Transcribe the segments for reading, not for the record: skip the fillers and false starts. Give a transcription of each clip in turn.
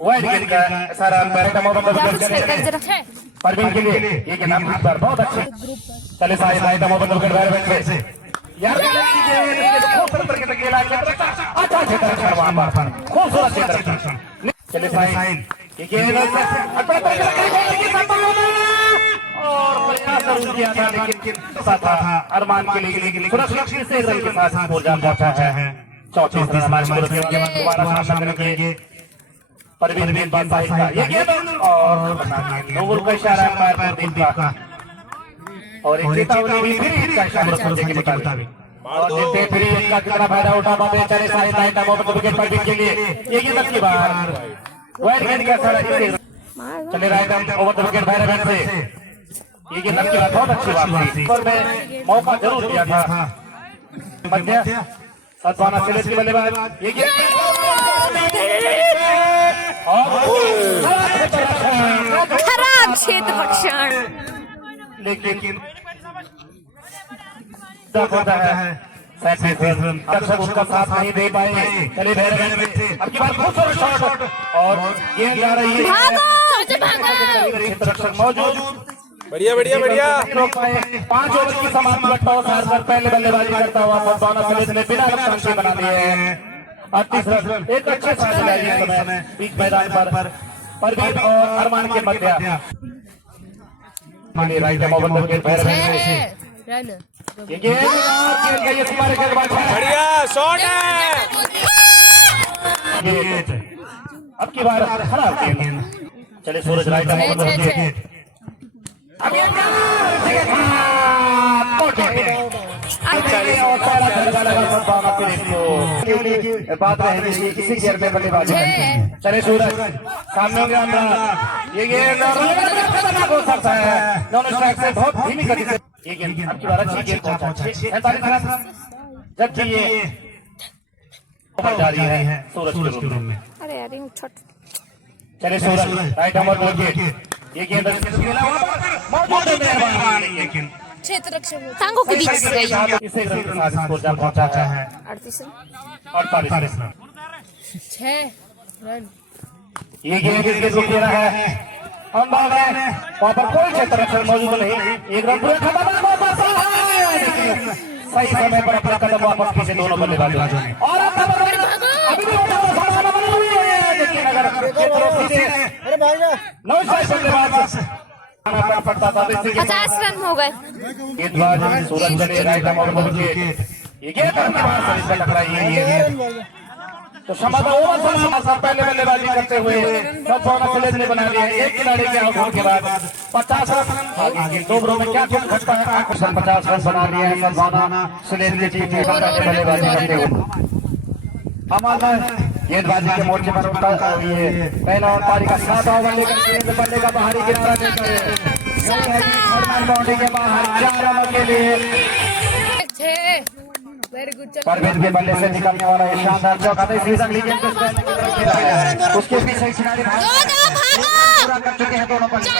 Wide गेंद का सारा परवीन के लिए ये गेंद आप पर बहुत अच्छे चले साइड मोहम्मद विकेट बाहर से यार खूबसूरत तरीके से खेला अच्छा क्षेत्र वहां पर खूबसूरत क्षेत्र चले साइड ये गेंद और प्रयास जरूर किया था लेकिन था अरमान के लिए सुरक्षित से रन के साथ पहुंचा है 34 रन दोबारा सामने करेंगे परवीन बिन बादशाह का ये गेंद और नोबल का इशारा पर दीप का और एक चेतावनी भी फिर इसका इशारा के मुताबिक और देखते फिर इसका कितना फायदा उठा पाते चले side line Mohammad wicket Parveen के लिए ये गेंद की बार वाइड गेंद का सारा चले राइट ओवर विकेट बाहर से ये गेंद की बात बहुत अच्छी बात थी पर मैं मौका जरूर दिया था मध्य सतवाना सिलेट की बल्लेबाज ये गेंद खराब क्षेत्र रक्षण लेकिन होता है दर्शक उसका साथ नहीं दे पाए चले अब की बात खूबसूरत शॉट और गेंद जा रही है रक्षक मौजूद बढ़िया बढ़िया बढ़िया 5 ओवर की समाप्ति का टॉस हारकर पहले बल्लेबाजी करता हुआ सतवाना सिलेट ने बिना नुकसान के बना लिए हैं 38 रन एक अच्छे समय बीच मैदान पर परवीन और अरमान के मध्य राइट मोहम्मद विकेट बाहर बढ़िया शॉट है अब की बार खराब गेंद चले सूरज राइट मोहम्मद विकेट बात है किसी गेयर में बल्लेबाजी चले सूरज सामने हो गया ये गेंद हो सकता है दोनों स्ट्राइक से बहुत धीमी गति से ये गेंद अब की बार अच्छी गेंद पहुंचा जबकि ये जारी है सूरज के रूम में अरे यार चले सूरज राइट नंबर विकेट ये गेंद मौजूद है लेकिन क्षेत्र रक्षक टांगों के बीच से इसे स्कोर जा पहुंचा है 48 रन 6 रन ये गेंद किसके को खेला है अंबाल है वहां पर कोई क्षेत्र रक्षक मौजूद नहीं एक रन पूरे खत्म सही समय पर अपना कदम वापस खींचे दोनों बल्लेबाजों ने और अभी भी लेकिन अगर पड़ता था 50 रन हो गए गेंदबाज सूरज चले राइट मोहम्मद विकेट ये गेंद से टकराई है तो क्षमता ओवर सब पहले बल्लेबाजी करते हुए सतवाना सिलेट ने बना लिया एक खिलाड़ी के आउट होने के बाद 50 रन आगे 2 ओवरों में क्या खेल सकता है 50 रन बना लिए हैं सतवाना सिलेट की टीम बल्लेबाजी करते हुए हमारा गेंदबाजी के मोर्चे पर उनका ये पहला और पारी का 7 ओवर लेकर बल्ले का बाहरी किनारा देकर बाउंड्री के बाहर 4 रनों के लिए परवीन के बल्ले से निकलने वाला ये शानदार चौका था इसी अगली गेंद उसके पीछे खिलाड़ी पूरा कर चुके हैं दोनों बल्ले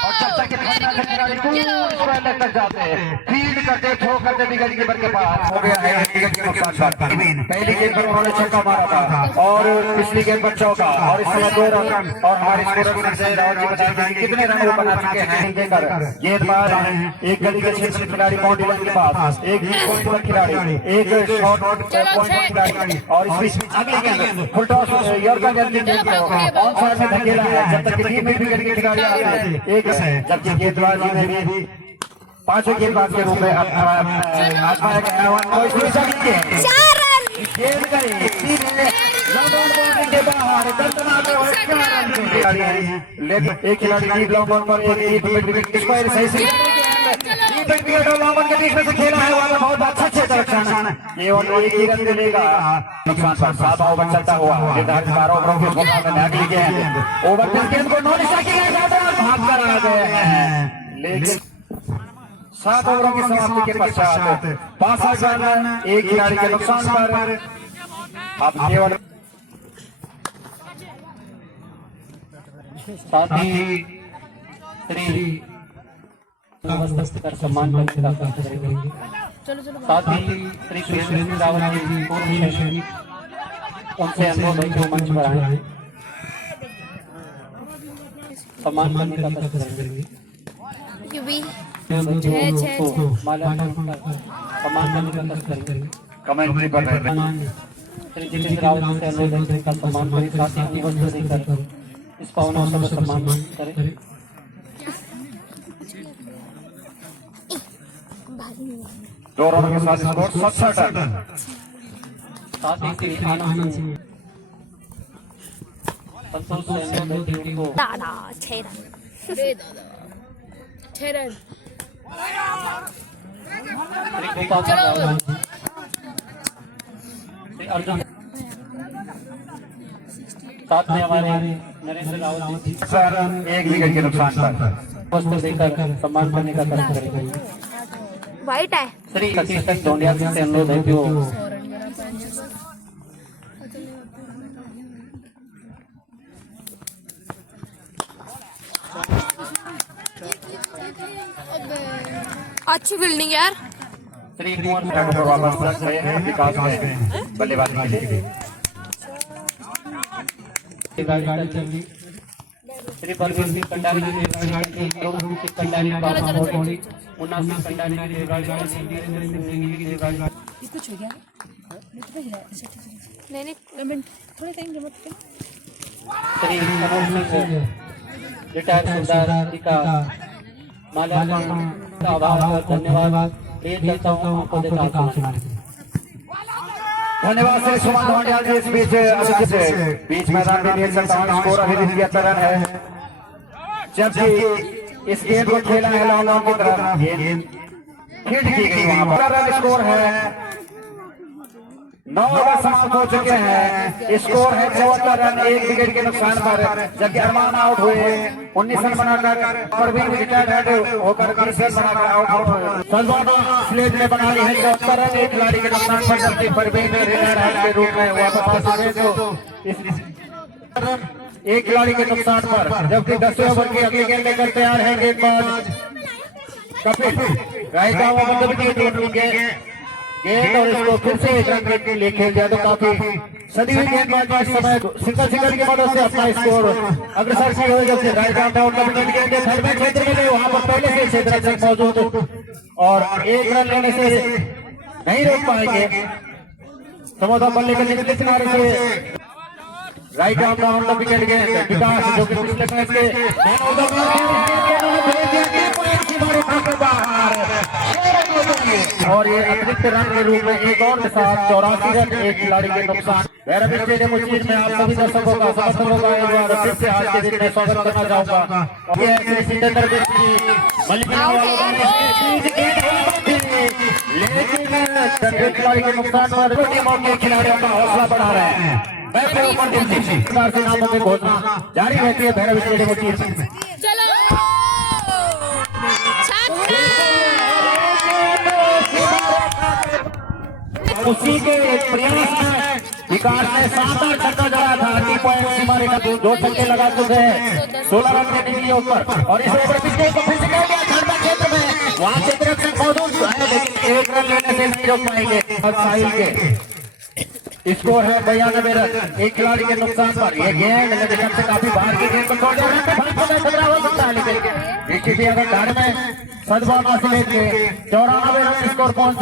और जब तक खिलाड़ी पूरे तक जाते हैं फील्ड करते थ्रो करते विकेट कीपर के पास हो गया है विकेट के नुकसान पर पहली गेंद पर उन्होंने छक्का मारा था और पिछली गेंद पर चौका और इसमें 2 रन और हमारे स्कोरर संजय रावत जी बताएंगे कितने रन वो बना चुके हैं देकर गेंदबाज एक गली के क्षेत्र खिलाड़ी बाउंड्री लाइन के पास एक पॉइंट खिलाड़ी एक शॉट पॉइंट खिलाड़ी और इस अगली गेंद फुल टॉस यॉर्कर गेंद ऑन साइड में धकेला है जब तक टीम में विकेट के खिलाड़ी आते हैं एक जबकि गेंदबाज ने भी 5 गेंदबाज के रूप में आजमाया गया और इसमें सभी गेंद गई के बाहर खिलाड़ी हैं लेकिन एक खिलाड़ी डीप लॉन्ग बॉल पर एक विकेट स्क्वायर सही से विकेट और लॉन्ग बॉल के बीच में से खेला है वाला बहुत अच्छा क्षेत्र रक्षण ये और एक ही रन देगा नुकसान पर 7 ओवर चलता हुआ गेंदबाज 12 ओवरों के मुकाबले में अगली गेंद ओवर पे गेंद को नॉन स्ट्राइक किया जाता है भाग कर आ गए हैं लेकिन 7 ओवरों की समाप्ति के पश्चात 65 रन एक खिलाड़ी के नुकसान पर अब केवल साथ ही श्री कर सम्मान करेंगे साथ ही श्री सुरेंद्र रावत जी उनसे अनुरोध है जो मंच पर आए सम्मान करने का प्रयास करेंगे। यूबी माला सम्मान करने का प्रयास करेंगे। कमेंट्री कर रहे हैं श्री जितेंद्र रावत से अनुरोध है का सम्मान करें, साथ ही वस्त्र देकर इस पावन अवसर पर सम्मान करें। दो रनों के साथ स्कोर 67 रन। साथ ही श्री आनंद सिंह संतोष से टीम को दादा 6 रन दे दादा 6 रन श्री गोपाल रावत, श्री अर्जुन, साथ में हमारे नरेंद्र रावत जी सर एक विकेट के नुकसान पर वस्त्र देकर सम्मान करने का प्रयास करेंगे। वाइट है श्री सतीश ढोंडिया से अनुरोध है कि वो अच्छी फील्डिंग यार। श्री कुमार पर वापस लग गए हैं विकास में बल्लेबाजी के लिए। गाड़ी चल रही, श्री बलवीर सिंह कंडारी जी गाड़ी कंडारी बाबा होली मुन्ना सिंह कंडारी जी गाड़ी कुछ हो गया नहीं कमेंट थोड़े टाइम जमा कर श्री मनोज सिंह रिटायर्ड सरदार का माल्यार्पण का आभार धन्यवाद। ये चलता हूँ आपको देता हूँ। धन्यवाद श्री सुमन ढोंडियाल जी। इस बीच अभी से बीच मैदान में देख सकता हूँ स्कोर अभी भी 73 रन है, जबकि इस गेंद को खेला है लॉन्ग ऑन की तरफ, गेंद हिट की गई वहां पर। रन स्कोर है 9 ओवर समाप्त हो चुके हैं, स्कोर है 74 रन 1 विकेट के नुकसान पर, जबकि अरमान आउट हुए 19 रन बनाकर परवीन रिटायर्ड होकर 20 रन बनाकर आउट हुए। सलमान स्लेज ने बना ली है 74 रन 1 खिलाड़ी के नुकसान पर, जबकि परवीन रिटायर्ड के रूप में वापस आ चुके हैं जो एक खिलाड़ी के नुकसान पर, जबकि 10 ओवर की अगली गेंद लेकर तैयार है गेंदबाज कपिल रायता गेंद और इसको फिर से एक रन के लिए खेल दिया। तो काफी सदी हुई गेंदबाजी इस समय सिंगल की मदद से अपना स्कोर अग्रसर की हो, जब से राइट आउट गेंद थर्ड में क्षेत्र में वहां पर पहले से क्षेत्र रक्षक मौजूद और एक रन लेने से नहीं रोक पाएंगे। समोदा बल्ले के निकले किनारे से right out on the wicket गेंद विकास जो कि पिछले मैच और ये अतिरिक्त रन के रूप में एक और के साथ 84 रन 1 खिलाड़ी के नुकसान। भैरव स्टेडियम उच्चीर में आप सभी दर्शकों का समर्थकों का एक बार फिर से आज के दिन में स्वागत करना चाहूंगा। ये श्री सिकंदर लेकिन खिलाड़ी के नुकसान पर टीमों के खिलाड़ियों का हौसला बढ़ा रहे हैं। ऊपर से नामों की घोषणा जारी रहती है भैरव स्टेडियम उच्चीर। उसी के प्रयास में विकास ने शानदार छक्का जड़ा था। 30 पॉइंट सीमा रेखा 2 छक्के लगा चुके हैं, 16 रन रेटिंग के ऊपर और इस ओवर पिछले को फिर से खेल दिया धर्मा क्षेत्र में, वहां से रक्षक मौजूद है लेकिन 1 रन लेने से नहीं रोक पाएंगे। साहिल के स्कोर है 92 रन 1 खिलाड़ी के नुकसान पर। यह गेंद मेरे ख्याल से काफी बाहर की गेंद को छोड़ दिया हो सकता है, लेकिन स्थिति अगर धार में सदभाव हासिल है 94 रन स्कोर पहुंच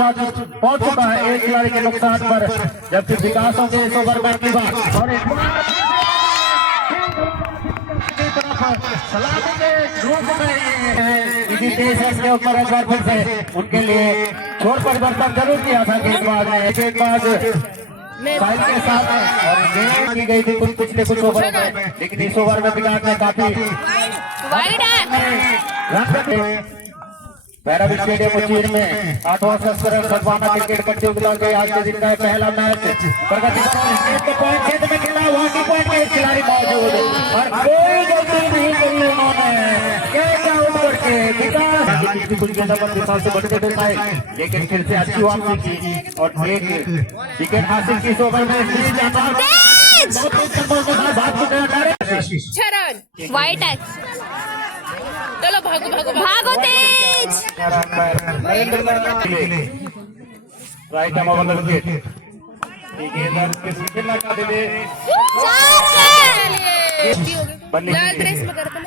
चुका है 1 खिलाड़ी के नुकसान पर, जबकि विकासों के इस ओवर में की बात और सलामी के ग्रुप में इसी तेज के ऊपर एक बार फिर से उनके लिए छोर परिवर्तन जरूर किया था गेंदबाज ने। गेंदबाज साहिल के साथ है और गेंद की गई थी कुछ पिछले कुछ ओवर में, लेकिन इस ओवर में विकास ने काफी भैरव स्टेडियम उच्चीर में 8वां संस्करण सदभावना क्रिकेट प्रतियोगिता के आज के दिन का पहला मैच प्रगति क्षेत्र में खेला। वहां की पॉइंट में खिलाड़ी मौजूद और कोई गलती नहीं करी उन्होंने, कैसा ऊपर के विकास कुछ गेंदा पर विकास से बढ़ते थे पाए, लेकिन फिर से अच्छी वापसी की और एक विकेट हासिल की। इस ओवर में वाइट है। चलो भागो भागो भागो तेज। राइट आर्म ओवर विकेट गेंद किसी के लगा दे। 4 रन बल्ले लाल ड्रेस में करते हैं।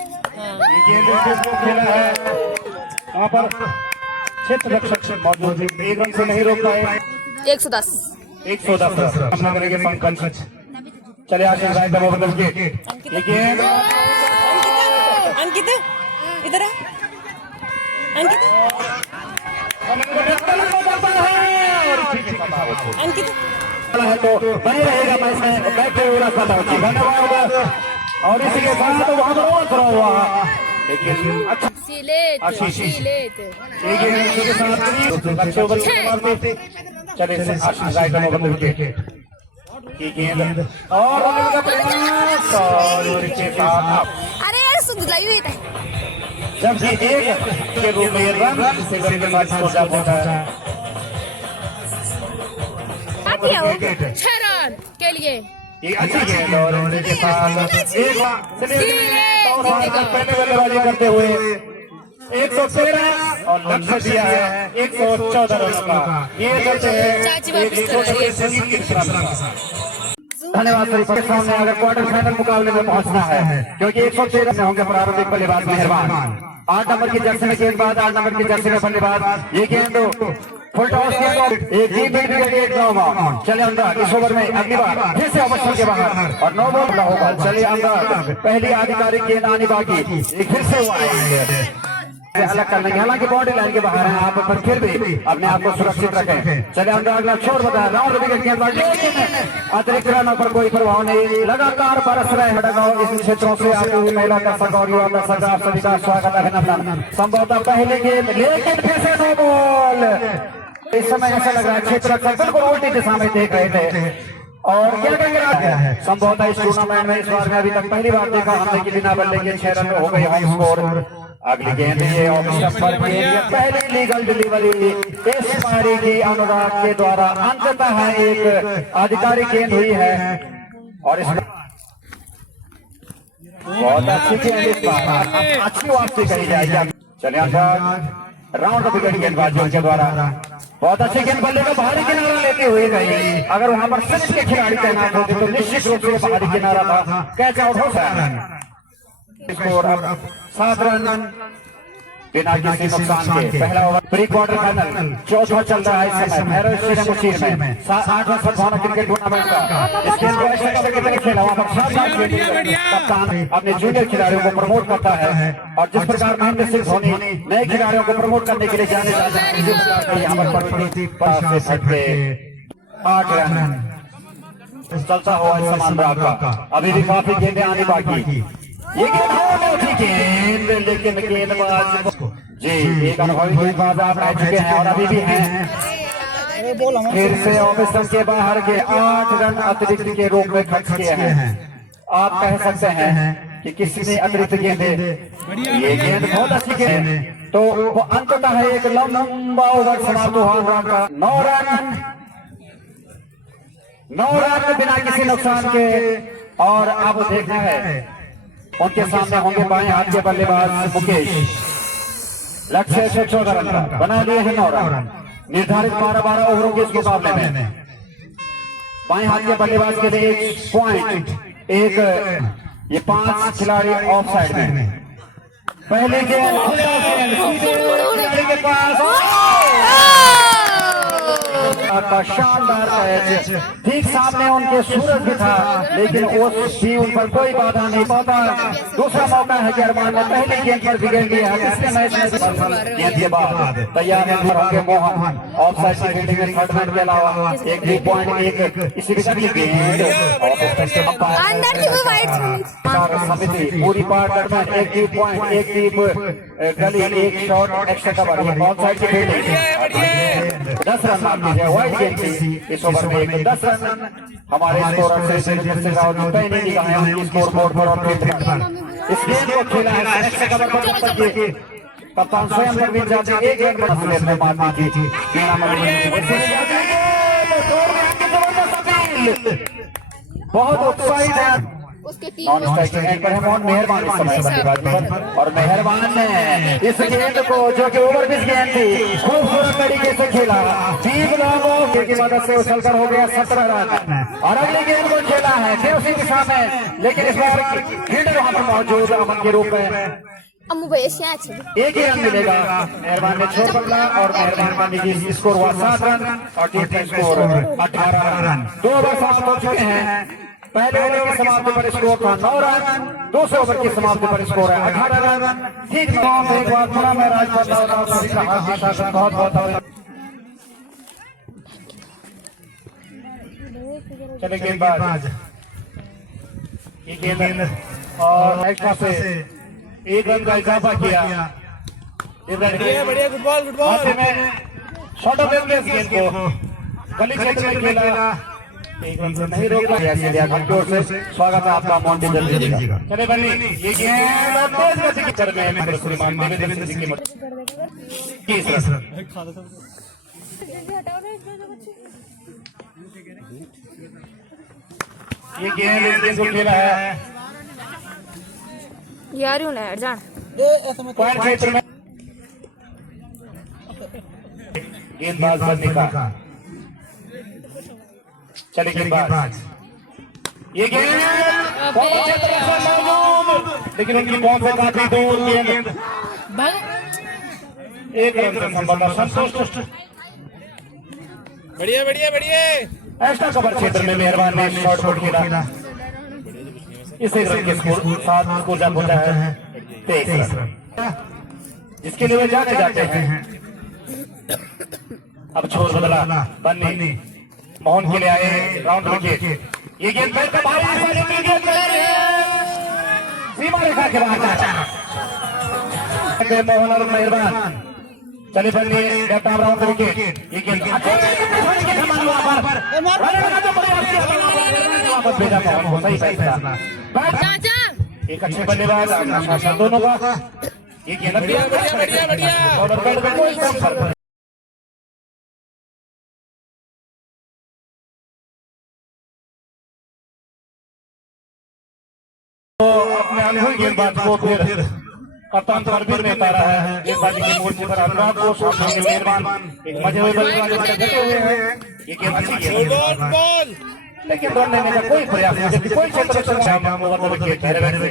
ये गेंद को खेला है वहाँ पर क्षेत्र रक्षक मौजूद है, एक रन से नहीं रोक पाए। 110 110 सामना करेंगे पंकज। चले आशीष राय दबा बदल के ये गेंद अंकित इधर आ अंकित अंकित है तो बनी रहेगा मैच में बैक पे उड़ा खाता है। धन्यवाद। और इसी के साथ तो वहां पर ओवर थ्रो हुआ लेकिन अच्छा सिलेट सिलेट एक गेंद के साथ लक्ष्य ओवर मारते चले आशीष राय दबा बदल के ये गेंद और रन का प्रयास और इसके साथ अरे यार सुधलाई हुई था जबकि एक के रूप में रन से करके मैच को जा पहुंचा है। किया हो 6 रन के लिए ये अच्छी गेंद और उनके साथ एक पहले बल्लेबाजी करते हुए 113 और लक्ष्य दिया है 114 रन का। ये करते हैं धन्यवाद सर। इसके सामने अगर क्वार्टर फाइनल मुकाबले में पहुंचना है क्योंकि 113 से होंगे प्रारंभिक बल्लेबाज मेहरबान। 8 नंबर की जर्सी में गेंदबाज 8 नंबर की जर्सी में बल्लेबाज ये गेंद फुल टॉस के एक ही बीट एक नो बॉल चले अंदर। इस ओवर में अगली बार फिर से ओवर के बाहर और नो बॉल होगा। चलिए अंदर पहली आधिकारिक गेंद आनी बाकी फिर से हुआ अलग करने की हालांकि बॉडी लाइन के बाहर है आप पर फिर भी अपने आप को सुरक्षित रखें। चले अंदर अगला छोड़ बताया राउंड विकेट गेंदबाज अतिरिक्त रनों पर कोई प्रभाव नहीं लगातार बरस रहे हड़गांव इन क्षेत्रों से आते हुए महिला दर्शक और युवा दर्शक आप सभी का स्वागत है अभिनंदन। संभवतः पहले गेंद लेकिन फिर से नो बॉल। इस समय ऐसा लग रहा है क्षेत्र बिल्कुल उल्टी दिशा में देख रहे थे और क्या गया है। संभवतः इस टूर्नामेंट में इस बार में अभी तक पहली बार देखा हमने कि बिना बल्ले के 6 रन हो गए होम स्कोर। अगली गेंद ये पहली लीगल डिलीवरी इस पारी की अनुराग के द्वारा अंततः एक आधिकारिक गेंद हुई है और इसमें बहुत अच्छी गेंद इस बार अच्छी वापसी करी जाएगी। चलिए राउंड विकेट गेंदबाजों के द्वारा बहुत अच्छे गेंद बल्ले को बाहरी किनारा लेते हुए गई। अगर वहां पर सिर्फ के खिलाड़ी तैनात होते तो निश्चित रूप से बाहरी किनारा था कैच आउट हो सकता। स्कोर अब 7 रन बिना किसी नुकसान के। पहला ओवर प्री क्वार्टर फाइनल चौथा चल रहा है इस समय भैरव स्टेडियम उसीर में 8वां सद्भावना क्रिकेट टूर्नामेंट का। इस गेम को ऐसा करके खेला वहां पर कप्तान अपने जूनियर खिलाड़ियों को प्रमोट करता है और जिस प्रकार महेंद्र सिंह धोनी नए खिलाड़ियों को प्रमोट करने के लिए जाने जाते हैं इसी प्रकार का यहाँ पर 8 रन चलता हुआ समान का। अभी भी काफी गेंदें आने बाकी। ये गेंद लेकिन गेंदबाज जी एक अनुभवी गेंदबाज आप रह चुके हैं और अभी भी हैं। फिर से ऑफिसर के बाहर के 8 रन अतिरिक्त के रूप में खर्च किए हैं। आप कह सकते हैं कि किसने अतिरिक्त गेंद ये गेंद बहुत अच्छी गेंद तो वो अंततः एक लंबा ओवर समाप्त हुआ का 9 रन बिना किसी नुकसान के। और अब देखना है उनके सामने होंगे बाएं हाथ के बल्लेबाज मुकेश। लक्ष्य 14 रन का बना लिए हैं 9 रन निर्धारित 12 ओवरों के इस मुकाबले में। बाएं हाथ के बल्लेबाज के लिए 1 पॉइंट एक ये 5 खिलाड़ी ऑफ साइड में। पहले गेंद खिलाड़ी के पास का शानदार कैच ठीक सामने उनके सूरज भी था लेकिन उस भी उन पर कोई बाधा नहीं पाता। दूसरा मौका है कि अरमान ने पहली गेंद पर विकेट लिया है। इसके मैच में गेंद के बाद तैयार होंगे मोहन ऑफ साइड की फील्डिंग में थर्ड मैन के अलावा एक 3 पॉइंट एक इसी के अगली गेंद समिति पूरी पार्ट में एक 3 पॉइंट एक टीप गली एक shot extra cover of side की फील्डिंग 10 रन मार दीजिए वाइड गेंद की इस ओवर में 10 रन हमारे स्कोरर से राव ने पैनी निगाहें उनकी स्कोर बोर्ड पर और इस गेंद को खेला है एक्स्ट्रा कवर पर कप्तान स्वयं परवीन जाते एक गेंद में मार दी थी। बहुत उत्साहित है उसके तीन नॉन स्ट्राइकिंग एंड पर है मोहन मेहरबान इस समय बल्लेबाजी पर, और मेहरबान ने इस गेंद को जो कि ओवर पिच गेंद थी खूबसूरत तरीके से खेला, 3 रनों की मदद से उछलकर हो गया 17 रन। और अगली गेंद को खेला है केसी दिशा में, लेकिन इस बार फील्डर वहां पर मौजूद अमन के रूप में अम्मू भैया यहाँ अच्छे एक ही रन मिलेगा। मेहरबान ने छोड़ बदला और मेहरबान का निजी स्कोर हुआ 7 रन और टीम का स्कोर 18 रन। 2 ओवर समाप्त हो चुके हैं। पहले ओवर की समाप्ति पर स्कोर था 9 रन, दूसरे ओवर की समाप्ति पर स्कोर है 18 रन। ठीक एक बार पुनः मैं राजपाल बहुत बहुत चले गेंदबाज ये गेंद और एक्स्ट्रा से 1 रन का इजाफा किया। बढ़िया बढ़िया, good ball good ball. Short of गेंद को गली क्षेत्र में खेला, 1 रन से नहीं रोका। की ओर से स्वागत है आपका मोहन जल्दी का। चले बनी ये गेंद तेज गति की चल में श्रीमान देवेंद्र सिंह की ये गेंद को खेला है यार यूं ना जान पॉइंट क्षेत्र में गेंदबाज बनने का। चले गेंदबाज ये गेंद बहुत अच्छे तरह से मौजूद, लेकिन उनकी बॉल से काफी दूर गेंद 1 रन से संबंध संतुष्ट। बढ़िया बढ़िया बढ़िया। एक्स्ट्रा कवर क्षेत्र में मेहरबान ने शॉट पुट खेला, इस 1 रन के स्कोर 7 स्कोर जब होता है 23 रन, जिसके लिए वे जाने जाते हैं। अब छोर बदला बन्नी मोहन के लिए आए राउंड विकेट। ये गेंद सीमा रेखा के बाहर मोहन और मेहरबान चले बन्नी लेफ्ट आर्म राउंड विकेट। ये गेंद सही फैसला, एक अच्छे बल्लेबाज दोनों का। ये गेंद बढ़िया बढ़िया बढ़िया। अपने अनुभवी गेंदबाज को फिर कप्तान परवीर ने उतारा है। गेंदबाजी के मोर्चे पर अनुराग को सामने के मेहरबान एक मजे हुए बल्लेबाजी पर डटे हुए हैं। ये गेंद अच्छी गेंद बॉल, लेकिन रन लेने का कोई प्रयास नहीं, कोई क्षेत्र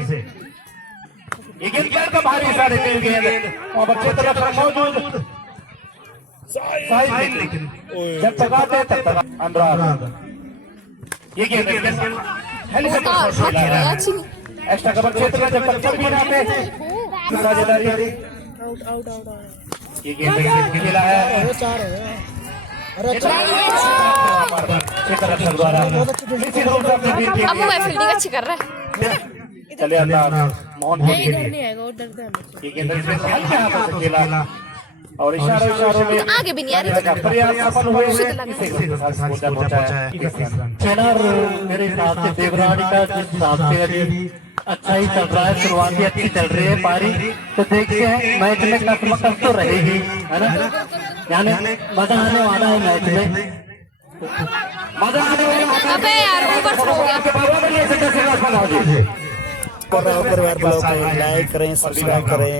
से ये गेंद का भारी साढ़े 3 गेंद वहां पर क्षेत्र मौजूद, लेकिन जब तक आते तब तक अनुराग ये गेंद एक्स्ट्रा कवर क्षेत्र में जब तक चल भी रहे साझेदारी ये गेंद खेला है क्षेत्र रक्षक द्वारा। अम्मू मैं फील्डिंग अच्छी कर रहा है। चले अंदर मोहन ये गेंद हल्के हाथों से खेला और इशारों में आगे भी नहीं आ रही। प्रयास सफल हुए ट्रेनर मेरे हिसाब से देवरानी का जिस हिसाब से अभी अच्छा ही चल रहा है, शुरुआती अच्छी चल रही है पारी, तो देखते हैं मैच में कसमकस तो रहेगी, है ना, यानी मजा आने वाला है मैच में, मजा आने वाला। अबे यार ऊपर से हो गया। परिवार ब्लॉग को लाइक करें, सब्सक्राइब करें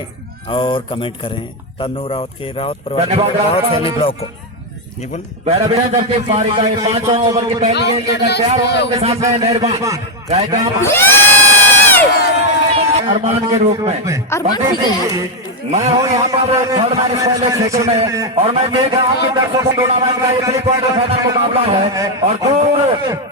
और कमेंट करें। तन्नू रावत के रावत परिवार रावत फैमिली ब्लॉग को ये बोल जबकि पारी का 5वां ओवर की पहली गेंद लेकर तैयार होकर उनके साथ में मेहरबान अरमान के रूप में मैं हूँ यहाँ पर थर्ड मैच पहले क्षेत्र में, और मैं देख रहा हूँ कि दर्शकों टूर्नामेंट का ये 3 क्वार्टर फाइनल मुकाबला है और दूर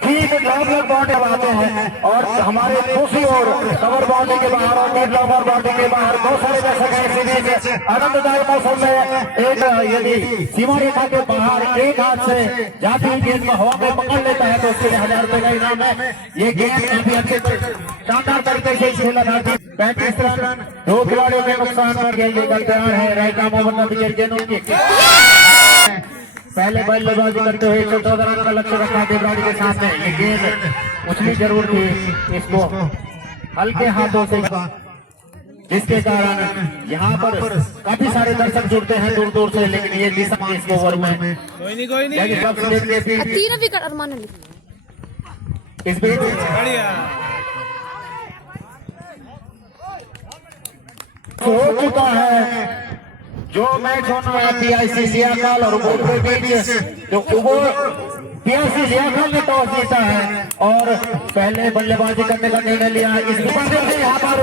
ठीक लॉबर बाउंड्री आते हैं और हमारे दूसरी ओर कवर बाउंड्री के बाहर और डीप लॉबर बाउंड्री के बाहर बहुत सारे दर्शक हैं। इसी बीच आनंददायक मौसम में एक यदि सीमा रेखा के बाहर एक हाथ से जाती हुई गेंद को हवा में पकड़ लेता है तो उसके लिए 1000 रुपए का इनाम है। ये गेंद काफी अच्छे शानदार तरीके से खेला था। 35 रन, 2 खिलाड़ियों के नुकसान पर गेंद निकल तैयार है। राइट आर्म ओवर गेंद उनकी पहले बल्लेबाजी करते हुए 14 रन का लक्ष्य रखा देवरानी के सामने। ये गेंद उछली जरूर थी, इसको हल्के हाथों से, जिसके कारण यहाँ पर काफी सारे दर्शक जुड़ते हैं दूर दूर से, लेकिन ये दिशा इस ओवर में कोई नहीं तीन विकेट अरमान अली। इस बीच बढ़िया हो चुका है जो मैच होना है पीआईसी जियाकाल और बोर्डवे के बीच, जो वो पीआईसी जियाकाल ने टॉस जीता है और पहले बल्लेबाजी करने का निर्णय लिया। इस यहाँ पर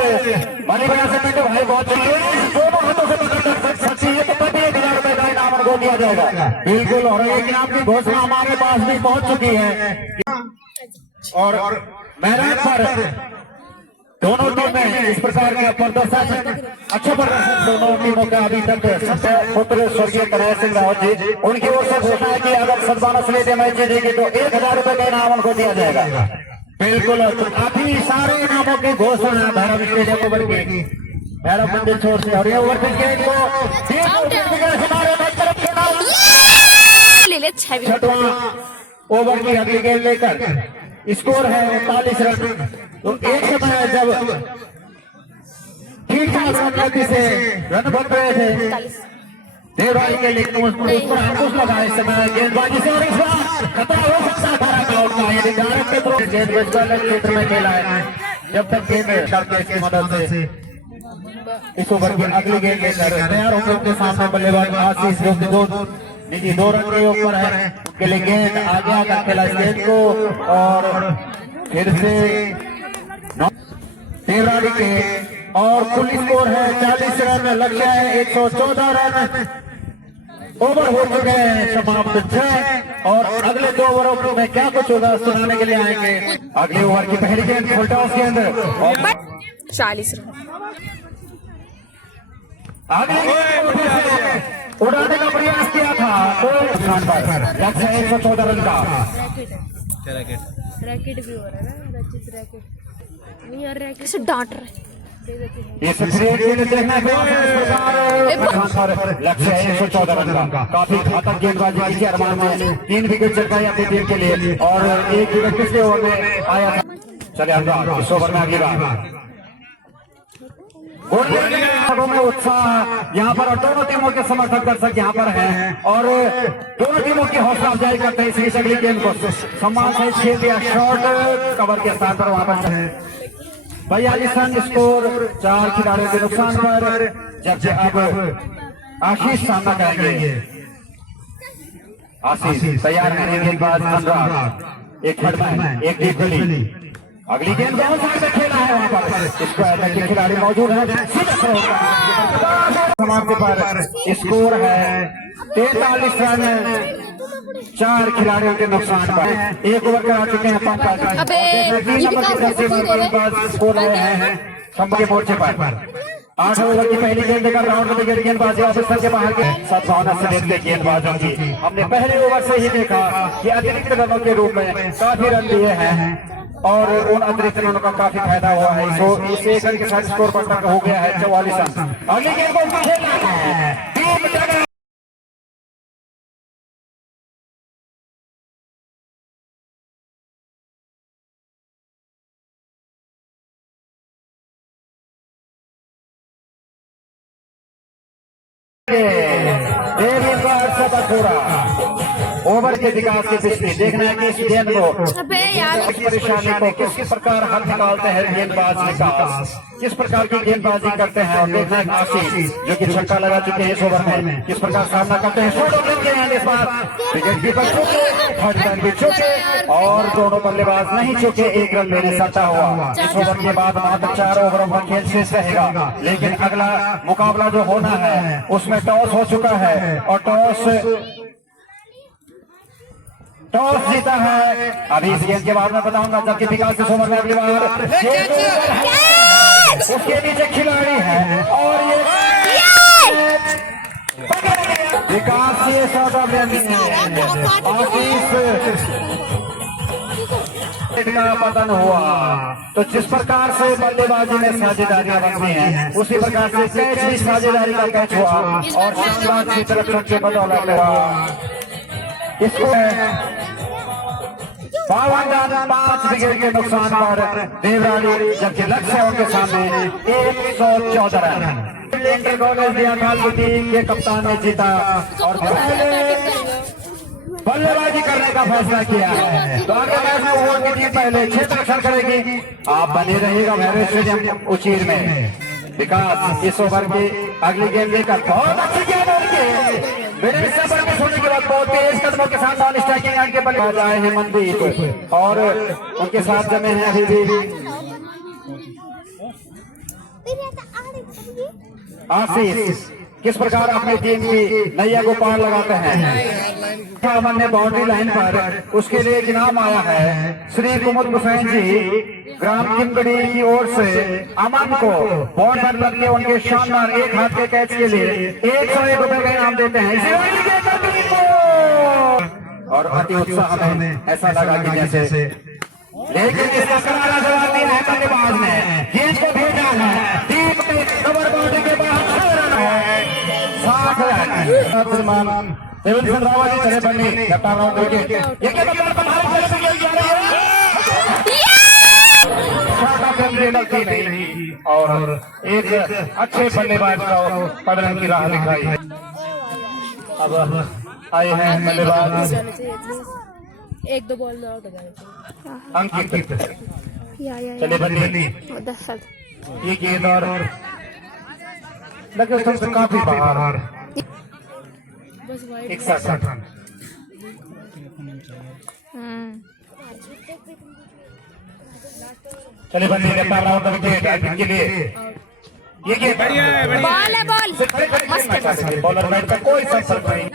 बड़ी बड़ा से भाई बहुत दोनों हाथों से पकड़ सकती है तो 1000 रुपए का इनाम को दिया जाएगा। बिल्कुल, और एक इनाम की घोषणा हमारे पास भी पहुंच चुकी है और मैदान पर दोनों टीमें इस प्रकार का प्रदर्शन, अच्छा प्रदर्शन दोनों टीमों का अभी तक पुत्र स्वर्गीय कन्हैया सिंह रावत जी, उनकी ओर से घोषणा है कि अगर सद्भावना समिति मैच जीतेगी तो 1000 रुपए का इनाम उनको दिया जाएगा। बिल्कुल, काफी सारे इनामों की घोषणा भैरव स्टेडियम ओवर की भैरव मंदिर छोर से, और ये ओवर पिच गेंद को छठवां ओवर की अगली गेंद लेकर स्कोर है 39 रन। तो एक समय जब ठीक ठाक गति से रन बन रहे थे देवराली के, लेकिन उस पर अंकुश लगा इस समय गेंदबाजी से, और इस बार खतरा हो सकता है 18 का आउट का। यदि भारत के थ्रू गेंद क्षेत्र में खेला है, जब तक गेंद करके इसकी मदद से इस ओवर की अगली गेंद लेकर तैयार होकर उनके सामने बल्लेबाज आशीष जो निजी 2 रन के ऊपर है, उनके लिए गेंद आगे आकर खेला इस गेंद को, और फिर से देवराली के, और कुल स्कोर है 40 रन, लक्ष्य है 114 रन। ओवर हो चुके हैं समाप्त 6, और अगले 2 ओवरों में क्या कुछ होगा सुनाने के लिए आएंगे। अगले ओवर की पहली गेंद फुल टॉस के अंदर 40 रन उड़ाने का प्रयास किया था, तो लक्ष्य 114 रन का। रैकेट भी हो रहा है ना, रचित रैकेट नहीं यार, रैकेट कैसे डांट रहे इस देखना लक्ष्य है 114 रन का। काफी घातक गेंदबाजी की अरमान में 3 विकेट चटकाई अपनी टीम के लिए, और 1 विकेट पिछले ओवर में आया था। चले अनुराग, इस ओवर में अगली बार में उत्साह यहाँ पर, और दोनों टीमों के समर्थक दर्शक यहाँ पर हैं, और दोनों टीमों की हौसला अफजाई करते हैं। इस अगली गेंद को सम्मान सहित खेल दिया, शॉर्ट कवर के स्थान पर वहां पर 42 रन स्कोर, 4 खिलाड़ियों के नुकसान पर, जबकि अब आशीष सामना करेंगे। आशीष तैयार है, गेंदबाज अनुराग, एक खड़मैन, एक डीप गली। अगली गेंद बहुत साइड से खेला है वहां पर, इसको अटैकिंग खिलाड़ी मौजूद है। समाप्ति पर स्कोर है 43 रन, 4 खिलाड़ियों के नुकसान पर। 1 ओवर करा चुके हैं 5 स्कोर रहे हैं संभव के मोर्चे पर। 8 ओवर की पहली गेंद देकर राउंड विकेट गेंदबाजी ऑफिसर के बाहर के सद्भावना से देखते गेंदबाजों की हमने पहले ओवर से ही देखा कि अतिरिक्त रनों के रूप में काफी रन दिए हैं, और उन अतिरिक्त रनों का काफी फायदा हुआ है। इस एक रन के साथ स्कोर बढ़कर हो गया है 44 रन। अगली गेंद को खेलना है ओवर के विकास की दृष्टि देखना है कि इस गेंद को परेशानी को किस प्रकार हल निकालते हैं गेंदबाज विकास, किस प्रकार की गेंदबाजी करते हैं, और देखना है आशीष जो कि छक्का लगा चुके हैं इस ओवर में, किस प्रकार सामना करते हैं। इस बार विकेट कीपर चुके, थर्ड रन भी चुके, और दोनों बल्लेबाज नहीं चुके, 1 रन लेने सटा हुआ। इस ओवर के बाद मात्र 4 ओवरों का खेल शेष रहेगा, लेकिन अगला मुकाबला जो होना है उसमें टॉस हो चुका है, और टॉस जीता है। अभी इस गेंद के बाद मैं बताऊंगा, जबकि विकास इस ओवर में अगली बार उसके नीचे खिलाड़ी है, और ये विकास ये सौदा में आशीष का पतन हुआ। तो जिस प्रकार से बल्लेबाजी में साझेदारियां बनती हैं, उसी प्रकार से कैच भी साझेदारी का कैच हुआ, और शानदार की तरफ से बदौलत हुआ। इसको 5 विकेट के नुकसान पर देवराली, जबकि लक्ष्य उनके सामने 114 रन। इंटर कॉलेज जियाकाल की टीम के कप्तान ने जीता, और पहले बल्लेबाजी करने का फैसला किया है। तो आगे मैच में वो टीम पहले क्षेत्र रक्षण करेगी। आप बने रहिएगा भैरव स्टेडियम उचीर में। विकास इस ओवर की अगली गेंद लेकर बहुत अच्छी गेंद उनकी मेरे सफर में होने के बाद बहुत तेज कदमों के साथ ऑन स्ट्राइकिंग एंड के बल्लेबाज आए हैं मनदीप और उनके साथ जमे हैं अभी भी आशीष। किस प्रकार अपनी टीम की नैया को पार लगाते हैं। अमन ने बाउंड्री लाइन पर उसके लिए एक इनाम आया है श्री कुमुद हुसैन जी ग्राम किमगड़ी की ओर से अमन को बॉल पर लग के उनके शानदार एक हाथ के कैच के लिए 101 रुपए का इनाम देते हैं और अति उत्साह में ऐसा लगा कि जैसे लेकिन इसका करारा जवाब दिया है बल्लेबाज ने गेंद को भेजा है डीप पे कवर बाउंड्री के बाहर 6 रन है 60 रन देवेंद्र सिंह रावत जी चले बनी कप्तान राउंड विकेट ये के बल्लेबाज पर हाथ चले से गेंद जा रही है शाटा केंद्र लगती नहीं और एक अच्छे बल्लेबाज को पदरन की राह दिखाई। अब आए हैं बल्लेबाज एक दो बॉल आउट हो जाए अंकित या चले बनी ये गेंद और लगे तुमसे काफी बाहर बस वाइड 61 रन चले बनी कप्तान राउंड विकेट के लिए ये गेंद बढ़िया है, बढ़िया। बॉल है बॉल बॉलर बैट का कोई संपर्क नहीं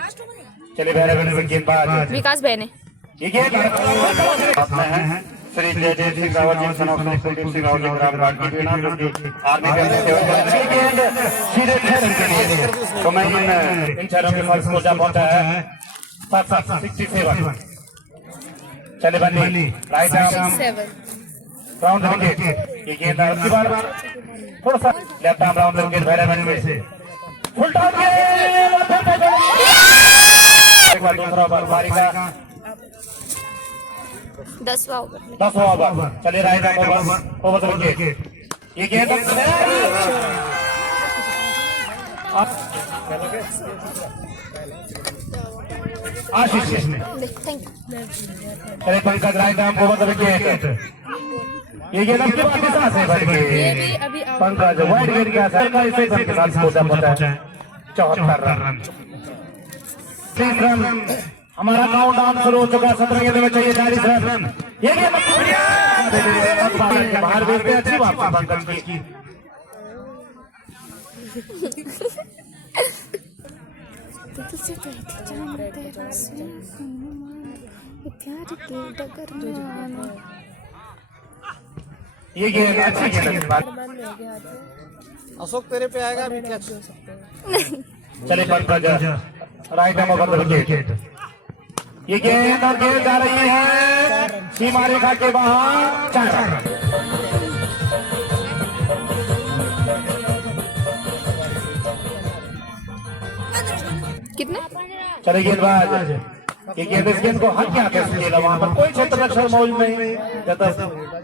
चले बहरे गेंदबाज विकास बहने ये गेंद है श्री जयदेव सिंह रावत जी सन ऑफ कुलदीप सिंह रावत जी ग्राम घाट की टीम जो कि आर्मी के ये गेंद सीधे 6 रन के लिए तो मैं इन 6 रन के फर्स्ट को जा पहुंचा है 67 चले बनी राइट आर्म 7 राउंड विकेट ये गेंद अब की बार थोड़ा सा लेफ्ट आर्म राउंड विकेट बहरे में से फुल टॉस एक बार दूसरा ओवर बारी का 10वां ओवर 10वां ओवर चले राइट आर्म ओवर विकेट ये गेंद आशीष ने थैंक यू चले Pankaj right arm over wicket ये गेंद अब की बार किस से बढ़ ये गई भी अभी आउट पंकज वाइड गेंद का सरकारी से के साथ स्कोर पहुंचा है 74 रन 30 रन हमारा काउंट डाउन शुरू हो चुका 17 गेंद में चाहिए 40 रन ये गेंद बाहर भेजते अच्छी बात पंकज की ये गेंद अच्छी गेंद अशोक तेरे पे आएगा अभी क्या चले Pankaj right arm over wicket ये गेंद और गेंद जा रही है सीमा रेखा के बाहर 4 रन कितने चले गेंदबाज ये गेंद इस गेंद को हल्के हाथ से खेला वहां पर कोई क्षेत्र रक्षण मौजूद नहीं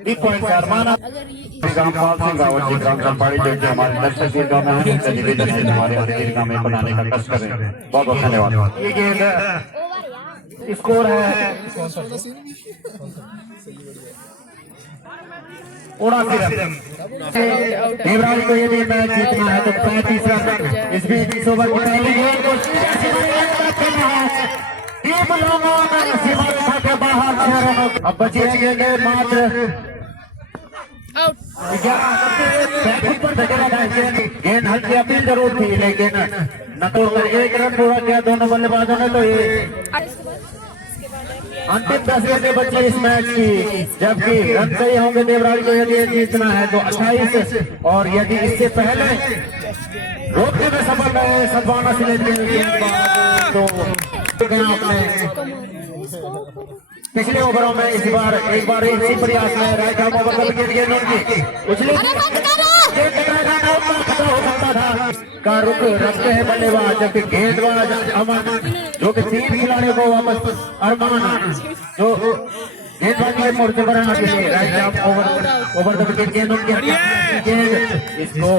डीप पॉइंट से अरमाना रामपाल सिंह रावत जी ग्राम चंपाड़ी जो कि हमारे दर्शक के गांव में है उनका निवेदन है हमारे हर गांव में बनाने का कष्ट करें बहुत बहुत धन्यवाद। ये गेंद स्कोर है 79 रन देवराज को यदि मैच जीतना है तो 35 रन इस बीच इस ओवर की पहली गेंद को टीम लोगों ने सीमा रेखा के बाहर 6 रन अब बची है गेंद मात्र आउट गेंद हल्की अपील जरूर थी लेकिन न तोड़कर 1 रन पूरा किया दोनों बल्लेबाजों ने तो ये अंतिम 10 गेंदें बची इस मैच की जबकि रन सही होंगे देवराज को यदि जीतना है तो 28 और यदि इससे पहले रोकने में सफल रहे सदवाना से तो पिछले ओवरों में इस बार एक बार इसी प्रयास में राइट आर्म ओवर विकेट गेंद उनकी पिछले हो सकता था का रुख रखते हैं बल्लेबाज जबकि गेंदबाज अमन जो कि 3 खिलाड़ियों को वापस अरमान जो गेंदबाज के मोर्चे पर आने के लिए right arm over the wicket गेंद उनकी गेंद इसको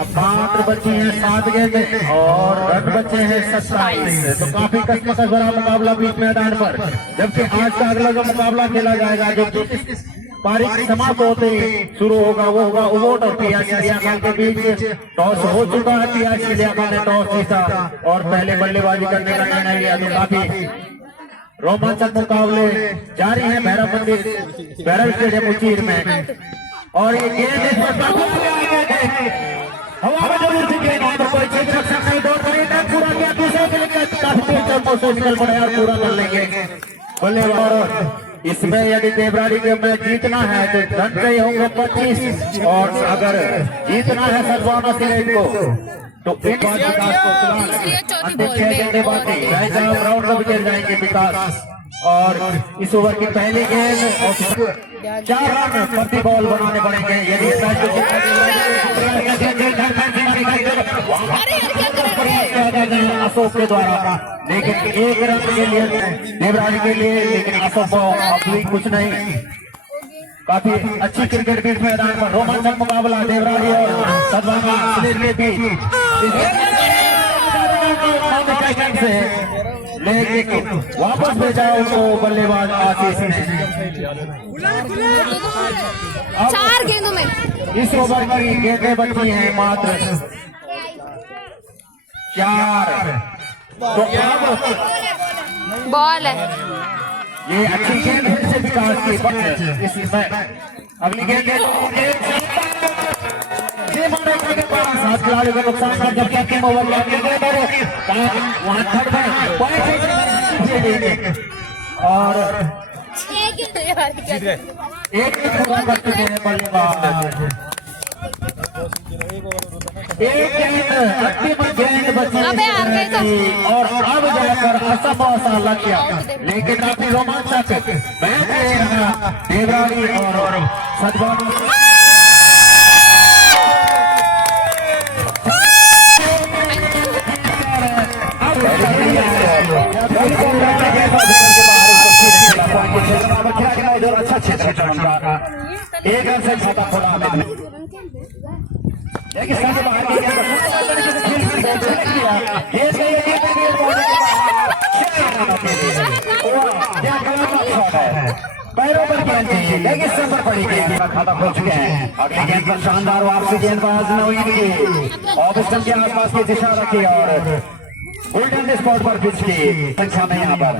अब मात्र बची है 7 गेंदें और रन बचे हैं 27 तो काफी कष्मकश भरा मुकाबला बीच मैदान पर जबकि आज का अगला जो मुकाबला खेला जाएगा जो पारी समाप्त होते शुरू होगा वो होगा उवोट और पीआईसी लियाकत के बीच। टॉस हो चुका है, पीआईसी लियाकत ने टॉस जीता और पहले बल्लेबाजी करने का निर्णय लिया। तो काफी रोमांचक मुकाबले जारी है भैरव स्टेडियम उचीर में। और ये गेंद हवा में जरूर थी गेंद, तो कोई चीज रख सकता है। 2 रन पूरा किया, दूसरे के लिए काफी कोशिश निकल पड़े और पूरा कर लेंगे बल्लेबाज। इसमें यदि देवराड़ी के मैच जीतना है तो रन चाहिए होंगे 25 और अगर जीतना है सदभावना सिलेट को तो एक बार विकास को अंतिम 6 गेंदबाजी राउंड में विकेट जाएंगे विकास। और इस ओवर की पहली गेंद और 4 रन प्रति बॉल बनाने पड़ेंगे यदि अशोक के द्वारा। लेकिन 1 रन के लिए देवरानी के लिए, लेकिन अशोक अपनी कुछ नहीं। काफी अच्छी क्रिकेट बीच मैदान पर रोमांचक मुकाबला देवरानी और सदभावना के बीच लेकिन वापस भेजा उसको बल्लेबाज आशीष ने। 4 गेंदों में इस ओवर की गेंदें बची हैं मात्र 4। तो अब बॉल है, ये अच्छी गेंद फिर से विकास की बच इसमें अगली गेंद 7 खिलाड़ियों को नुकसान कर जब कैप्टन ओवर वहां थर्ड में और 1 पूरा कर चुके हैं बल्लेबाज। 1 गेंद अंतिम गेंद बची और अब जाकर असम लग गया। लेकिन काफी रोमांचक मैच रहा देवरानी और सदभावना। अच्छा क्षेत्र उनका 1 रन से खाता खोला पैरों पर गेंद थी लेकिन सफर पड़ी गेंद खाता खोल चुके हैं। अगली गेंद पर शानदार वापसी गेंदबाज नवीन की ऑफ स्टंप के आसपास की दिशा रखी और गोल्डन स्पॉट पर पिच की संख्या में यहाँ पर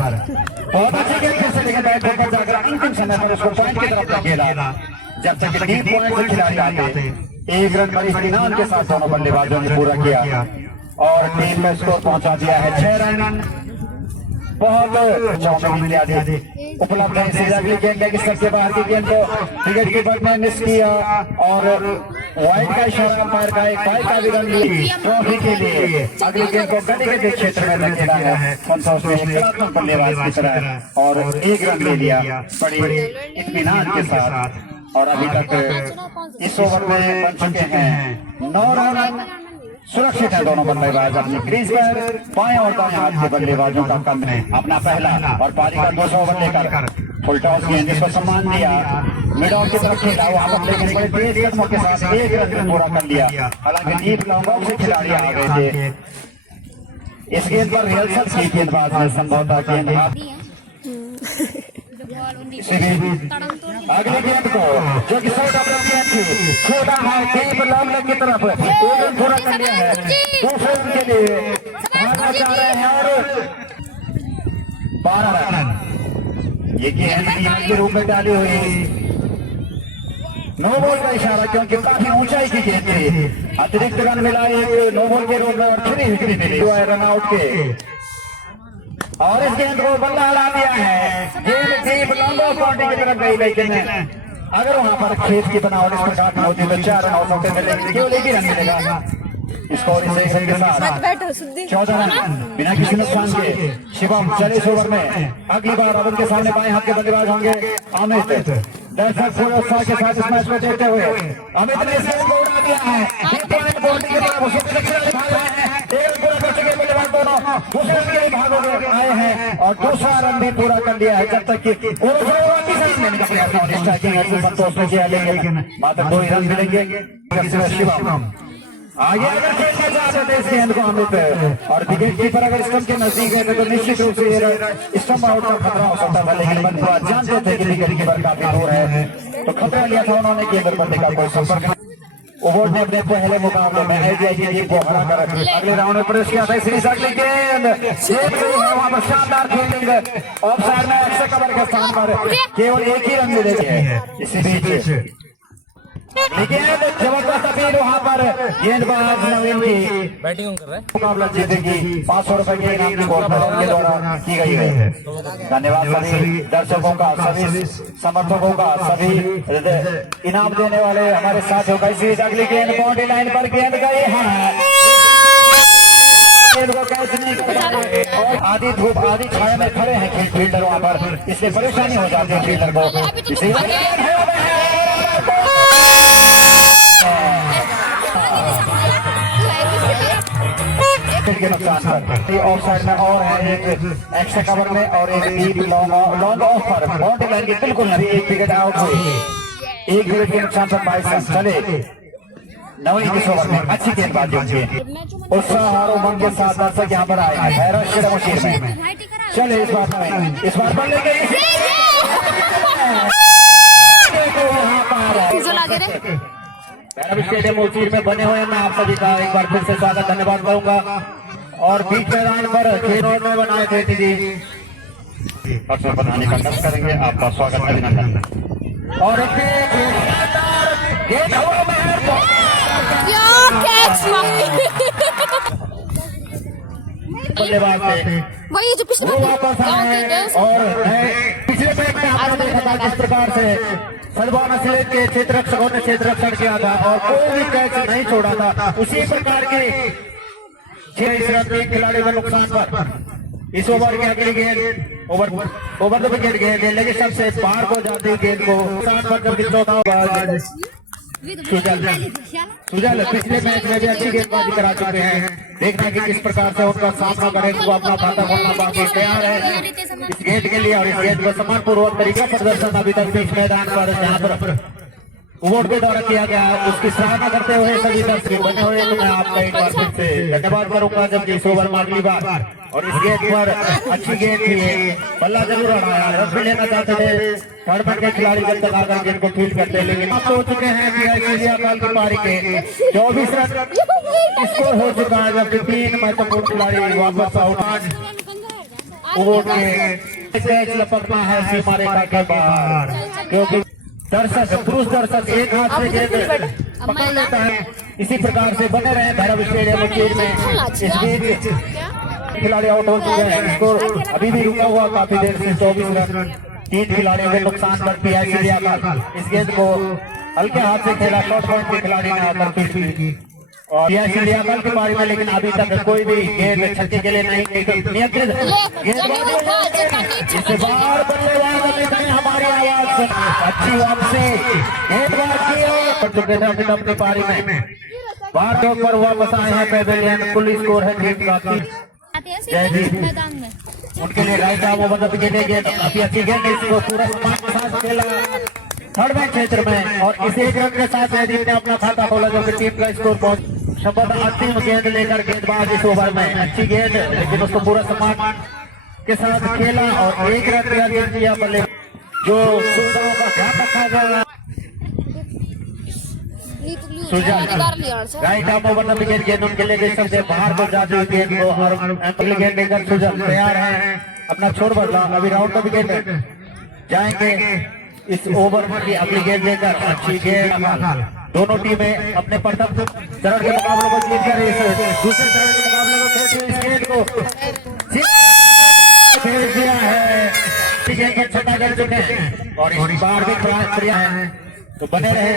बहुत अच्छी गेंद फिर से लेकर बैट पर जाकर अंतिम समय पर उसको पॉइंट की तरफ धकेला। जब तक डीप पॉइंट से खिलाड़ी आते 1 रन बड़ी इत्मीनान के साथ दोनों बल्लेबाजों ने पूरा किया और टीम में स्कोर पहुंचा दिया है 6 रन। बहुत उपलब्ध है। अगली गेंद की सबसे बाहर की गेंद को विकेट कीपर ने मिस किया और वाइड का इशारा अंपायर का एक बाइक का भी रन लिया ट्रॉफी के लिए। अगली गेंद को गली के क्षेत्र में खेला है संतोष ने एक कलात्मक बल्लेबाज की तरह और 1 रन ले लिया बड़ी इत्मीनान के साथ। और अभी तक इस ओवर में बन चुके हैं 9 रन। सुरक्षित है दोनों बल्लेबाज अपनी क्रीज पर। बाएं और दाएं हाथ के बल्लेबाजों का कम ने अपना पहला और पारी का 200 ओवर लेकर फुल टॉस गेंद जिसको सम्मान दिया मिड ऑफ की तरफ खेला वहां पर, लेकिन बड़े तेज कदमों के साथ 1 रन पूरा कर लिया। हालांकि डीप लॉन्ग ऑफ से खिलाड़ी आ गए थे। इस गेंद पर रिहर्सल की गेंदबाज ने संभवतः गेंद अगली गेंद को जो कि छोटा है डीप लॉन्ग की तरफ 1 रन पूरा कर लिया है। दूसरे रन के लिए भागना चाह रहे हैं और 12 रन ये गेंद के रूप में डाली हुई। नो बॉल का इशारा क्योंकि काफी ऊंचाई की गेंद थी। अतिरिक्त रन मिला एक नो बॉल के रूप में और 3 विकेट मिली रन आउट के। और इस गेंद को बल्ला हरा दिया है। गेंद डीप लॉन्ग बाउंड्री की तरफ गई लेकिन अगर वहां पर खेत की बनावट इस प्रकार की होती तो 4 रन आउट होते मिलेंगे, केवल 1 ही रन मिलेगा। स्कोर सही के साथ 14 रन बिना किसी नुकसान के। शिवम चले इस ओवर में अगली बार अब उनके सामने बाएं हाथ के बल्लेबाज होंगे अमित। दर्शक पूरे उत्साह के साथ इस मैच को देखते हुए अमित ने इसे उड़ा दिया है। दूसरे रन के लिए भागोगे आए हैं और दूसरा रन भी पूरा कर लिया है। जब तक कि संतोष ने किया लेकिन मात्र 2 ही रन मिलेंगे। शिवम आगे अगर खेलना चाहते थे इस गेंद को अमित और विकेट कीपर अगर स्टंप के नजदीक है तो निश्चित रूप से स्टंप आउट का खतरा हो सकता था, लेकिन बल्लेबाज जानते थे कि विकेट कीपर काफी दूर है। तो खतरा लिया था उन्होंने कि अगर बंदे का कोई संपर्क ओवर ने अपने पहले मुकाबले में आईजीआई को हरा कर अगले राउंड में प्रवेश किया था। इसी अगली गेंद वहां पर शानदार फील्डिंग ऑफसाइड में अक्षय कबर के स्थान पर केवल एक ही रन मिले थे। इसी बीच लेकिन जबरदस्त अपील वहां पर गेंदबाज नवीन की बैटिंग कर रहा है। मुकाबला जीतेगी 500 रुपए के इनाम की घोषणा उनके द्वारा की गई है। धन्यवाद सभी दर्शकों का, सभी समर्थकों का, सभी इनाम देने वाले हमारे साथियों का। इसी अगली गेंद बाउंड्री लाइन पर गेंद गई है, गेंद को कैच नहीं कर पाए और आधी धूप आधी छाया में खड़े हैं फील्डर वहां पर, इसलिए परेशानी हो जाती है फील्डर को। इसी के नुकसान पर ऑफ साइड में और है एक एक्स्ट्रा कवर में और एक डीप लॉन्ग ऑफ पर बाउंड्री लाइन की बिल्कुल नहीं, एक विकेट आउट हुई। एक विकेट के नुकसान पर 22 रन चले। 9 ओवर में अच्छी गेंदबाजी होगी, उत्साह और उमंग के साथ दर्शक यहाँ पर आए हैं हैरत शर्मशीर में। चले इस बार बन लेंगे भैरव स्टेडियम उचीर में बने हुए। मैं आप सभी का एक बार फिर से स्वागत धन्यवाद करूंगा। और बीच मैदान पर खेलों में बनाए थे जी परसों बनाने का कष्ट करेंगे। आपका स्वागत अभिनंदन। और बल्लेबाज वही जो पिछले वापस आए और पिछले मैच में आपने देखा था किस प्रकार से सलमान असले के क्षेत्ररक्षकों ने क्षेत्ररक्षण किया था और कोई भी कैच नहीं छोड़ा था। उसी प्रकार के 6 रन 3 खिलाड़ी में नुकसान पर इस ओवर की अगली गेंद ओवर द विकेट गेंद लेकिन सबसे पार को जाती गेंद को नुकसान पर जबकि चौथा ओवर सुजल पिछले मैच में भी अच्छी गेंदबाजी करा चुके हैं। देखना कि किस प्रकार से उनका सामना करें तो अपना खाता खोलना बाकी तैयार है इस गेंद के लिए। और इस गेंद को सम्मानपूर्वक तरीका प्रदर्शन अभी तक बीच मैदान पर जहाँ पर वोट के द्वारा किया गया है उसकी सराहना करते हुए सभी दर्शक बने हुए। तो मैं आपका एक बार फिर से धन्यवाद करूंगा जबकि इस ओवर में अगली बार और इस गेंद पर अच्छी गेंद थी, बल्ला जरूर हटाया, रन भी लेना चाहते थे टूर्नामेंट के खिलाड़ी जब तक आकर गेंद को फील्ड करते, लेकिन अब हो चुके हैं काल की पारी के 24 रन स्कोर हो चुका है जबकि 3 महत्वपूर्ण खिलाड़ी वापस आउट। कैच लपकना है सीमा रेखा के बाहर क्योंकि दर्शक पुरुष दर्शक एक हाथ से गेंद पकड़ लेता है। इसी प्रकार से बने रहे भैरव स्टेडियम में। इस बीच खिलाड़ी आउट हो चुके हैं, स्कोर अभी भी रुका हुआ काफी देर से 24 रन 3 खिलाड़ियों के नुकसान पर पीआईसी इस गेंद को हल्के हाथ से खेला शॉर्ट पॉइंट के खिलाड़ी ने आकर फील्ड की और पीआईसी की पारी में, लेकिन अभी तक कोई भी गेंद छक्के के लिए नहीं नियंत्रित इससे बाहर बल्लेबाज हमारी आवाज अच्छी वापसी गेंदबाज की और चुके थे अभी अपनी पारी में बाहर के ऊपर वापस आए हैं पेवेलियन। कुल स्कोर है गेंद का मैदान में उनके लिए right arm over the wicket गेंद काफी अच्छी गेंद इसको पूरा सम्मान के साथ खेला थर्ड मैच क्षेत्र में और इस एक रन के साथ जयदीप ने अपना खाता खोला जबकि टीम का स्कोर पहुंच शब्द अंतिम गेंद लेकर गेंदबाज इस ओवर में अच्छी गेंद लेकिन उसको पूरा सम्मान के साथ खेला और एक रन का गेंद दिया बल्ले जो सुविधाओं का ध्यान रखा गया। Right arm over the wicket गेंद उनके लिए सबसे बाहर को जाती हुई गेंद को और अगली गेंद लेकर सुजल तैयार है अपना छोर बदला। अभी राउंड द विकेट जाएंगे इस ओवर की अगली गेंद लेकर अच्छी गेंद। दोनों टीमें अपने प्रथम चरण के मुकाबले को जीतकर इस दूसरे चरण के मुकाबले को खेलते इस गेंद को खेल दिया है। गेंद को छक्का कर चुके हैं और इस बार भी प्रयास है तो बने रहे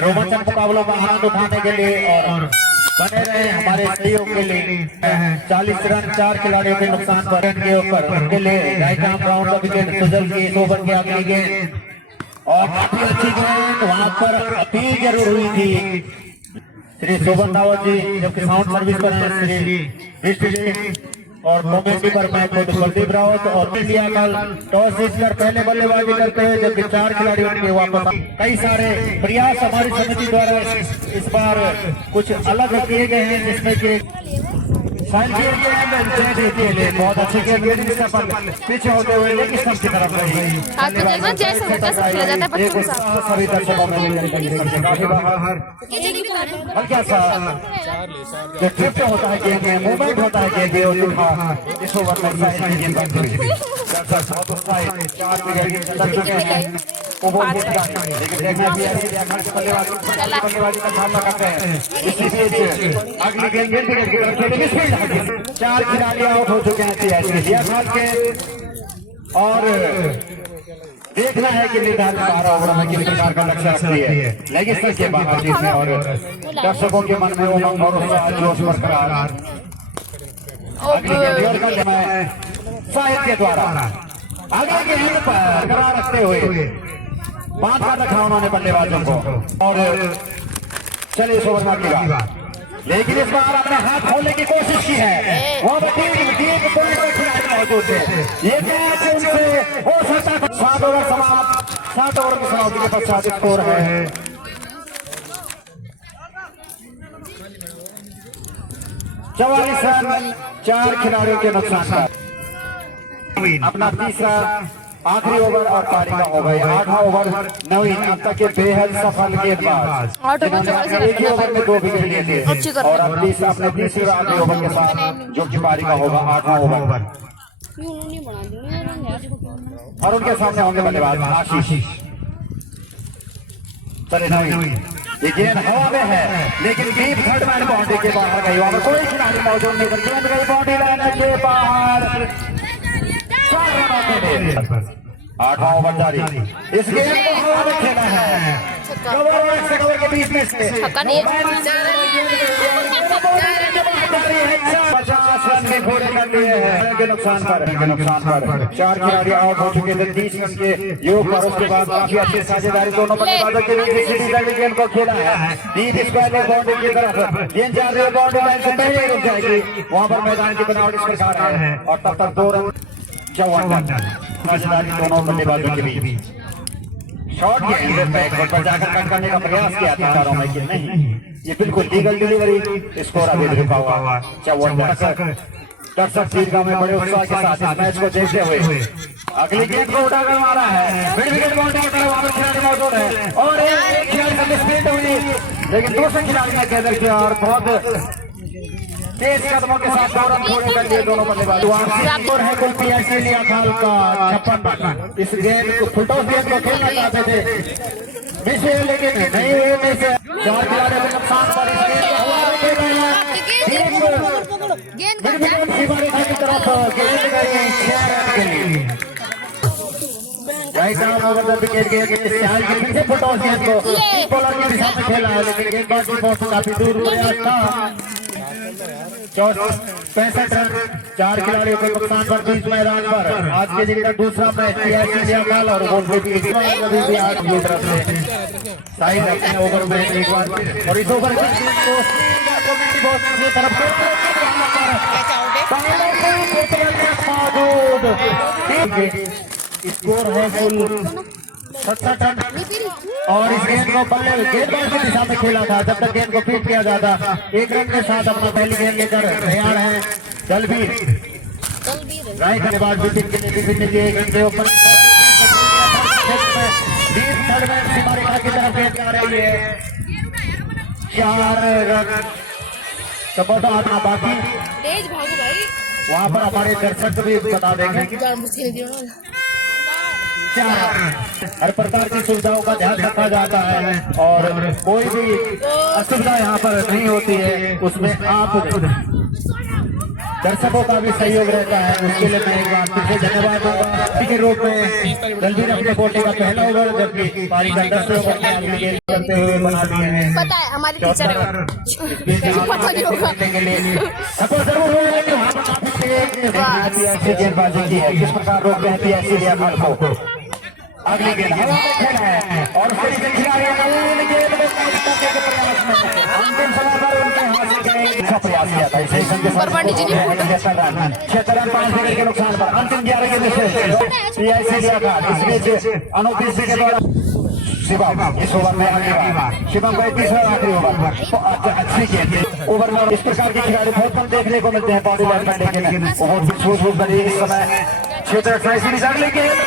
रोमांचक मुकाबलों का आनंद उठाने के लिए और बने रहे हमारे सहयोग के लिए। 40 रन 4 खिलाड़ियों के नुकसान पर के ऊपर उनके लिए right arm round the wicket Sujal की इस ओवर की अगली गेंद और काफी अच्छी गेंद वहां पर अपील जरूर हुई थी श्री शोभन रावत जी जबकि साउंड सर्विस पर है और कमेंट्री पर मैं खुद कुलदीप रावत और इंडिया कल टॉस जीतकर पहले बल्लेबाजी करते हुए जबकि 4 खिलाड़ी उनके वापस। कई सारे प्रयास हमारी समिति द्वारा इस बार कुछ अलग किए गए हैं जिसमें कि साइड की बहुत अच्छे गेंद पीछे होते हुए लेकिन स्टंप की तरफ गई। हाथ में देखना जैसे होता है सब खेला जाता है बच्चों के साथ। सभी दर्शकों में काफी बाहर हल्का सा जो ट्रिप होता है गेंद में मूवमेंट होता है गेंद में इस ओवर में साइड की गेंद बनती है। बहुत उत्साहित 4 विकेट चल चुके हैं। वो बॉल हिट का लेकिन देखना भी है बल्लेबाजी का सामना करते हैं। इसी बीच अगली गेंद विकेट की तरफ खेलेगी स्पीड। 4 खिलाड़ी आउट हो चुके हैं लिया खाल के और देखना है कि निर्धारित 12 ओवर में किस प्रकार का लक्ष्य रखती है। लेकिन सच के बाहर जीतने और दर्शकों के मन में उमंग भरोसा जोश बरकरार। अगली गेंद का समय साहिब के द्वारा आगे गेंद पर बरकरार रखते हुए बात कर रखा उन्होंने बल्लेबाजों को और चलिए इस ओवर में अगली बार। लेकिन इस बार अपने हाथ खोलने की कोशिश की है। वहाँ पर खिलाड़ी मौजूद थे। ये मैच उनसे हो सकता था। 7 ओवर समाप्त। 7 ओवर की समाप्ति के पश्चात स्कोर है 44 रन 4 खिलाड़ियों के नुकसान का। अपना तीसरा आखिरी ओवर और पारी का ओवर 8वां ओवर नवीन अब तक के बेहद सफल गेंदबाज एक ही ओवर में 2 विकेट लिए थे और अब अपने तीसरे आखिरी ओवर के साथ जो कि पारी का होगा 8वां ओवर और उनके सामने होंगे बल्लेबाज आशीष। चले नवीन ये गेंद हवा में है लेकिन डीप थर्ड मैन बाउंड्री के बाहर गई। वहां पर कोई खिलाड़ी मौजूद नहीं। गेंद गई बाउंड्री लाइन के बाहर। 8वां ओवर जारी। इस गेंद को हवा में खेला है कवर और कवर के बीच में से 50 रन के घोड़े कर लिए हैं के नुकसान पर 4 खिलाड़ी आउट हो चुके थे 30 रन के योग पर। उसके बाद काफी अच्छी साझेदारी दोनों बल्लेबाजों के बीच गेंद को खेला है डीप स्क्वायर बाउंड्री की तरफ। गेंद जा रही है बाउंड्री लाइन से पहले रुक जाएगी। वहां पर मैदान की बनावट इस प्रकार है और तब तक 2 रन 54 साझेदारी दोनों बल्लेबाजों के बीच। शॉट गेंद बैकवर्ड पर जाकर कट करने का प्रयास किया था चारों में कि नहीं ये बिल्कुल लीगल डिलीवरी। स्कोर अभी रुका हुआ 54। दर्शक दीर्घा में बड़े उत्साह के साथ इस मैच को देखते हुए अगली गेंद को उठाकर मारा है। मिड विकेट बाउंड्री पर वहां पर खिलाड़ी मौजूद है और एक खिलाड़ी से मिसफील्ड हुई लेकिन दूसरे खिलाड़ी ने कैदर किया और बहुत तेज कदमों के साथ 2 रन पूरे कर लिए दोनों बल्लेबाज। स्कोर है कुल PIC लिया खाल का 56 रन। इस गेंद को फुलटॉस गेंद को खेलना चाहते थे मिस लेकिन नहीं हुए में से 4 खिलाड़ियों के नुकसान पर इस गेंद को हवा में खेला है। गेंद की तरफ गेंद गई 6 रन के लिए। Right arm over the wicket गेंद के सियाल के फिर से फुलटॉस गेंद को बॉलर की दिशा में खेला है लेकिन गेंदबाज की पहुंच काफी दूर हो गया था। 65 रन 4 खिलाड़ियों के नुकसान पर 20 मैदान पर आज के दिन का दूसरा मैच PIC लिया खाल और आज की तरफ से साइड अपने ओवर में एक बार और इस ओवर की तरफ से स्कोर है कुल 67 रन और इस गेंद को बल्ले गेंदबाज की दिशा में खेला था। जब तक गेंद को फीट किया जाता 1 रन के साथ अपना पहली गेंद लेकर तैयार है दलबीर। राइट के बाद विपिन के लिए विपिन के गेंद के ऊपर डीप थर्ड मैन सीमारेखा की तरफ गेंद जा रही है 4 रन। सपोर्ट आना बाकी तेज भागो भाई। वहां पर हमारे दर्शक भी बता देंगे हर प्रकार की सुविधाओं का ध्यान रखा जाता है और कोई भी असुविधा यहाँ पर नहीं होती है। उसमें आप दर्शकों का भी सहयोग रहता है। उसके लिए मैं एक बार फिर से धन्यवाद दूंगा के रूप में। दलबीर अपने कोटे का पहला ओवर जबकि पारी का 10 ओवर करते हुए बना दिए हैं। पता है हमारी टीचर है गेंदबाजी की है किस प्रकार रोक रहे हैं ऐसी लिया खाल को। अगली गेंद हवा में खेला है और खिलाड़ी गेंद को कैच करने के प्रयास में अंतिम समय पर उनके हाथ से का प्रयास किया था। इसे 76 रन 5 विकेट के नुकसान पर अंतिम 11 गेंद से PIC लिया था। इस बीच अनूप सिंह के द्वारा शिवम इस ओवर में अगली बार शिवम का तीसरा आखिरी ओवर अच्छी गेंद ओवर में इस प्रकार के खिलाड़ी बहुत कम देखने को मिलते हैं बॉडी लाइन करने के लिए बहुत सूझबूझ बनी इस समय क्षेत्र 28 अगली गेंद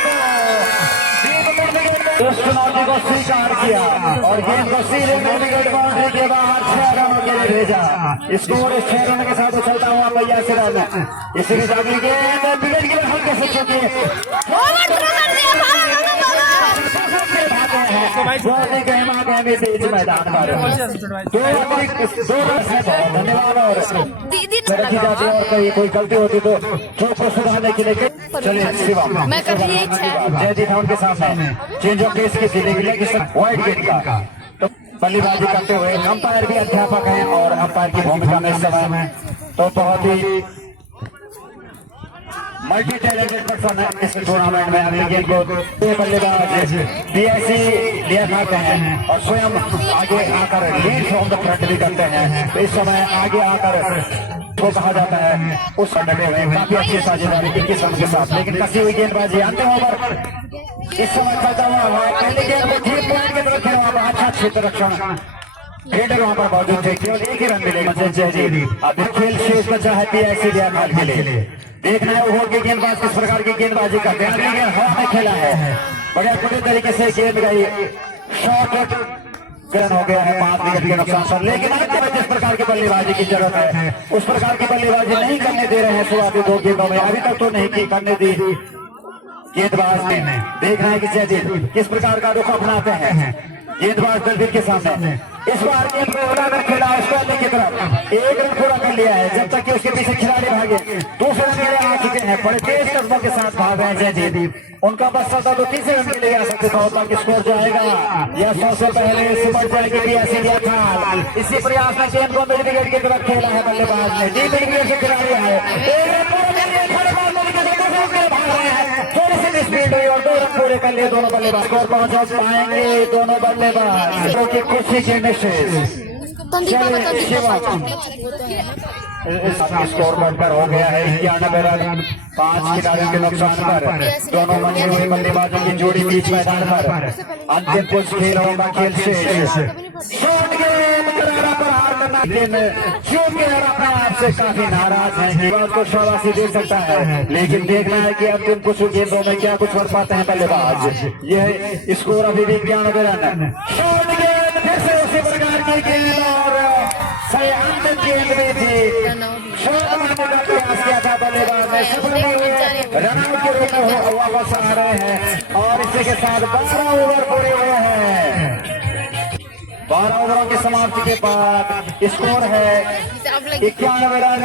उस चुनौती को स्वीकार किया और गेंद को सीधे विकेट बाउंड्री के बाहर 6 रनों के लिए भेजा। स्कोर 6 रन के साथ उछलता हुआ 82 रन। इसी के अगली गेंद विकेट के हल्के से चुकी बीच मैदान पर धन्यवाद और रखी जाती है और कोई गलती होती तो चूक को सुधारने के लिए चलिए शिवम जयदीप है उनके सामने चेंज ऑफ पेस की थी वाइड गेंद का तो बल्लेबाजी करते हुए अंपायर भी अध्यापक हैं और अंपायर की भूमिका में इस समय तो बहुत ही मल्टी टैलेंटेड पर्सन है इस टूर्नामेंट में। अगली गेंद को बल्लेबाज बीएससी लिया खाते हैं और स्वयं आगे आकर लीड फ्रॉम द फ्रंट भी करते हैं। तो इस समय आगे आकर तो कहा जाता है उस डटे हुए काफी अच्छी साझेदारी इनके समय के साथ लेकिन कसी हुई गेंदबाजी अंतिम ओवर इस समय चलता हुआ पहले गेंद को ठीक पॉइंट की तरफ खेला वहां अच्छा क्षेत्र रक्षण फील्डर वहां पर मौजूद थे केवल एक ही रन मिले। अब खेल शेष बचा है पीआईसी लिया खाल के लिए देखना है ओवर के गेंदबाज किस प्रकार की गेंदबाजी करते हैं। हवा में खेला है बड़े पूरी तरीके से गेंद गई शॉर्ट रन हो गया है 5 विकेट के नुकसान पर लेकिन जिस प्रकार की बल्लेबाजी की जरूरत है उस प्रकार की बल्लेबाजी नहीं करने दे रहे हैं शुरुआती 2 गेंदों में अभी तक तो नहीं की करने दी गेंदबाज ने। देखना है कि जयदीप किस प्रकार का रुख अपनाते हैं गेंदबाज दलवीर के सामने इस बार गेंद को उड़ाकर खेला स्क्वायर की तरफ 1 रन पूरा कर लिया है जब तक कि उसके पीछे खिलाड़ी भागे दूसरे रन के लिए आ चुके हैं बड़े तेज कदमों के साथ भाग रहे हैं जयदीप उनका बस चलता तो तीसरे रन के लिए आ सकते थे ताकि स्कोर जाएगा या 100 से पहले सिमट जाएगी पीएससी लिया खाल। इसी प्रयास में गेंद को मिड विकेट की तरफ खेला है बल्लेबाज ने डीप विकेट से खिलाड़ी है थोड़ी सी स्पीड हुई और 2 रन पूरे कर लिए दोनों बल्लेबाज स्कोर पहुंचा पाएंगे दोनों बल्लेबाज क्योंकि खुशी के मैसेज स्कोर बढ़कर हो गया है 91 रन 5 खिलाड़ियों के नुकसान पर दोनों मंजे हुए बल्लेबाजों की जोड़ी बीच मैदान पर अंतिम कुछ खेल होगा खेल शेष शॉट गेंद करारा पर हार करना अपने आप से काफी नाराज है बात को शाबाशी दे सकता है लेकिन देखना है कि अंतिम कुछ गेंदों में क्या कुछ कर पाते हैं बल्लेबाज। यह स्कोर अभी भी 91 रन शॉट गेंद फिर से उसी प्रकार की गेंद और सही अंतिम गेंद भी थी शॉट मारने का प्रयास किया था बल्लेबाज ने सफल नहीं हुए रन आउट के रूप में वापस आ रहे हैं और इसी के साथ 12 ओवर पूरे हुए हैं। 12 ओवरों की समाप्ति के बाद स्कोर है 91 रन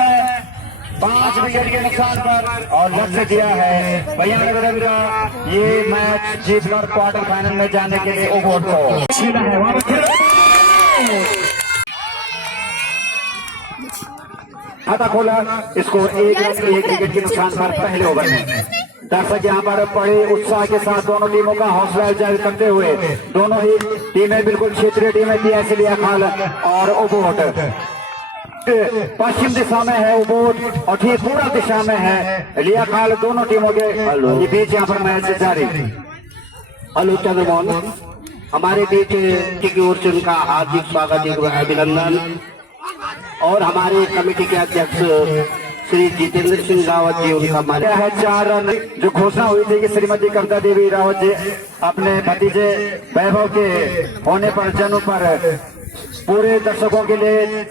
5 विकेट के नुकसान पर और लक्ष्य दिया है 92 रन का ये मैच जीतकर क्वार्टर फाइनल में जाने के लिए ओवर को खाता खोला स्कोर 1 रन 1 विकेट के नुकसान पर पहले ओवर में। दर्शक यहाँ पर बड़े उत्साह के साथ दोनों टीमों का हौसला जारी करते हुए दोनों ही टीमें बिल्कुल क्षेत्रीय टीमें पीएससी लिया खाल और उबोट पश्चिम दिशा में है उबोट और ठीक पूरा दिशा में है लिया खाल दोनों टीमों के बीच यहाँ पर मैच जारी। हेलो चंद्रमोहन हमारे बीच की ओर से उनका हार्दिक स्वागत अभिनंदन और हमारे कमेटी के अध्यक्ष श्री जितेंद्र सिंह रावत जी उनका मान्य है 4 रन जो घोषणा हुई थी कि श्रीमती कविता देवी रावत जी अपने भतीजे वैभव के होने पर जन्म पर पूरे दर्शकों के लिए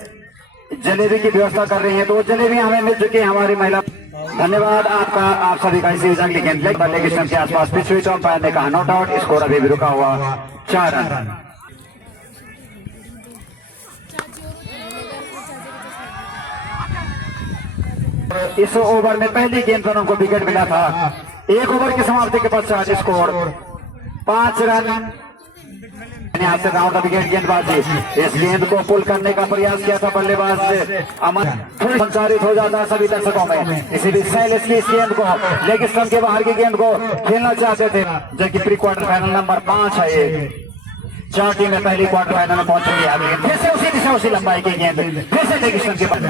जलेबी की व्यवस्था कर रही है तो वो जलेबी हमें मिल चुकी है हमारी महिला। धन्यवाद आपका आप सभी का इसी अगली गेंद लेग के आसपास पिच हुई तो अंपायर ने कहा नॉट आउट स्कोर अभी भी रुका हुआ 4 रन। इस ओवर में पहली गेंद पर उनको विकेट मिला था 1 ओवर की समाप्ति के पश्चात स्कोर 5 रन राउंड विकेट गेंदबाजी इस गेंद को पुल करने का प्रयास किया था बल्लेबाज ने अमन संचारित हो जाता सभी दर्शकों में इसीलिए शैलेश की इस गेंद को लेग स्टंप के बाहर की गेंद को खेलना चाहते थे जबकि प्री क्वार्टर फाइनल नंबर 5 है ये 4 टीमें पहली क्वार्टर फाइनल में पहुंचेंगी आगे फिर से उसी दिशा उसी लंबाई की गेंद फिर से लेग स्टंप के बाद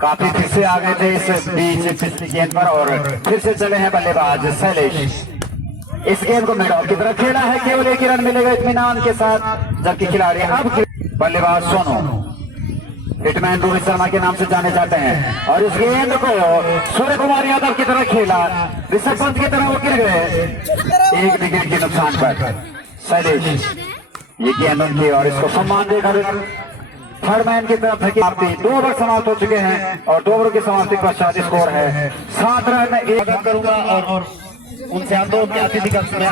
काफी फिर से आ गए थे इस बीच पिछली गेंद पर और फिर से चले हैं बल्लेबाज शैलेश इस गेंद को मिड ऑफ की तरफ खेला है, केवल एक ही रन मिलेगा इत्मीनान के साथ, जबकि खिलाड़ी अब बल्लेबाज सोनू हिटमैन रोहित शर्मा के नाम से जाने जाते हैं, और इस गेंद को सूर्य कुमार यादव की तरफ खेला, ऋषभ पंत की तरह वो गिर गए, एक विकेट के नुकसान पर शैलेश ये गेंद उनकी, और इसको सम्मान देकर थर्ड मैन की तरफ है। 2 ओवर समाप्त हो चुके हैं और 2 ओवर की समाप्ति के पश्चात स्कोर है 7 रन। एक करूंगा और उनसे आंदोलन के अतिथि कक्ष में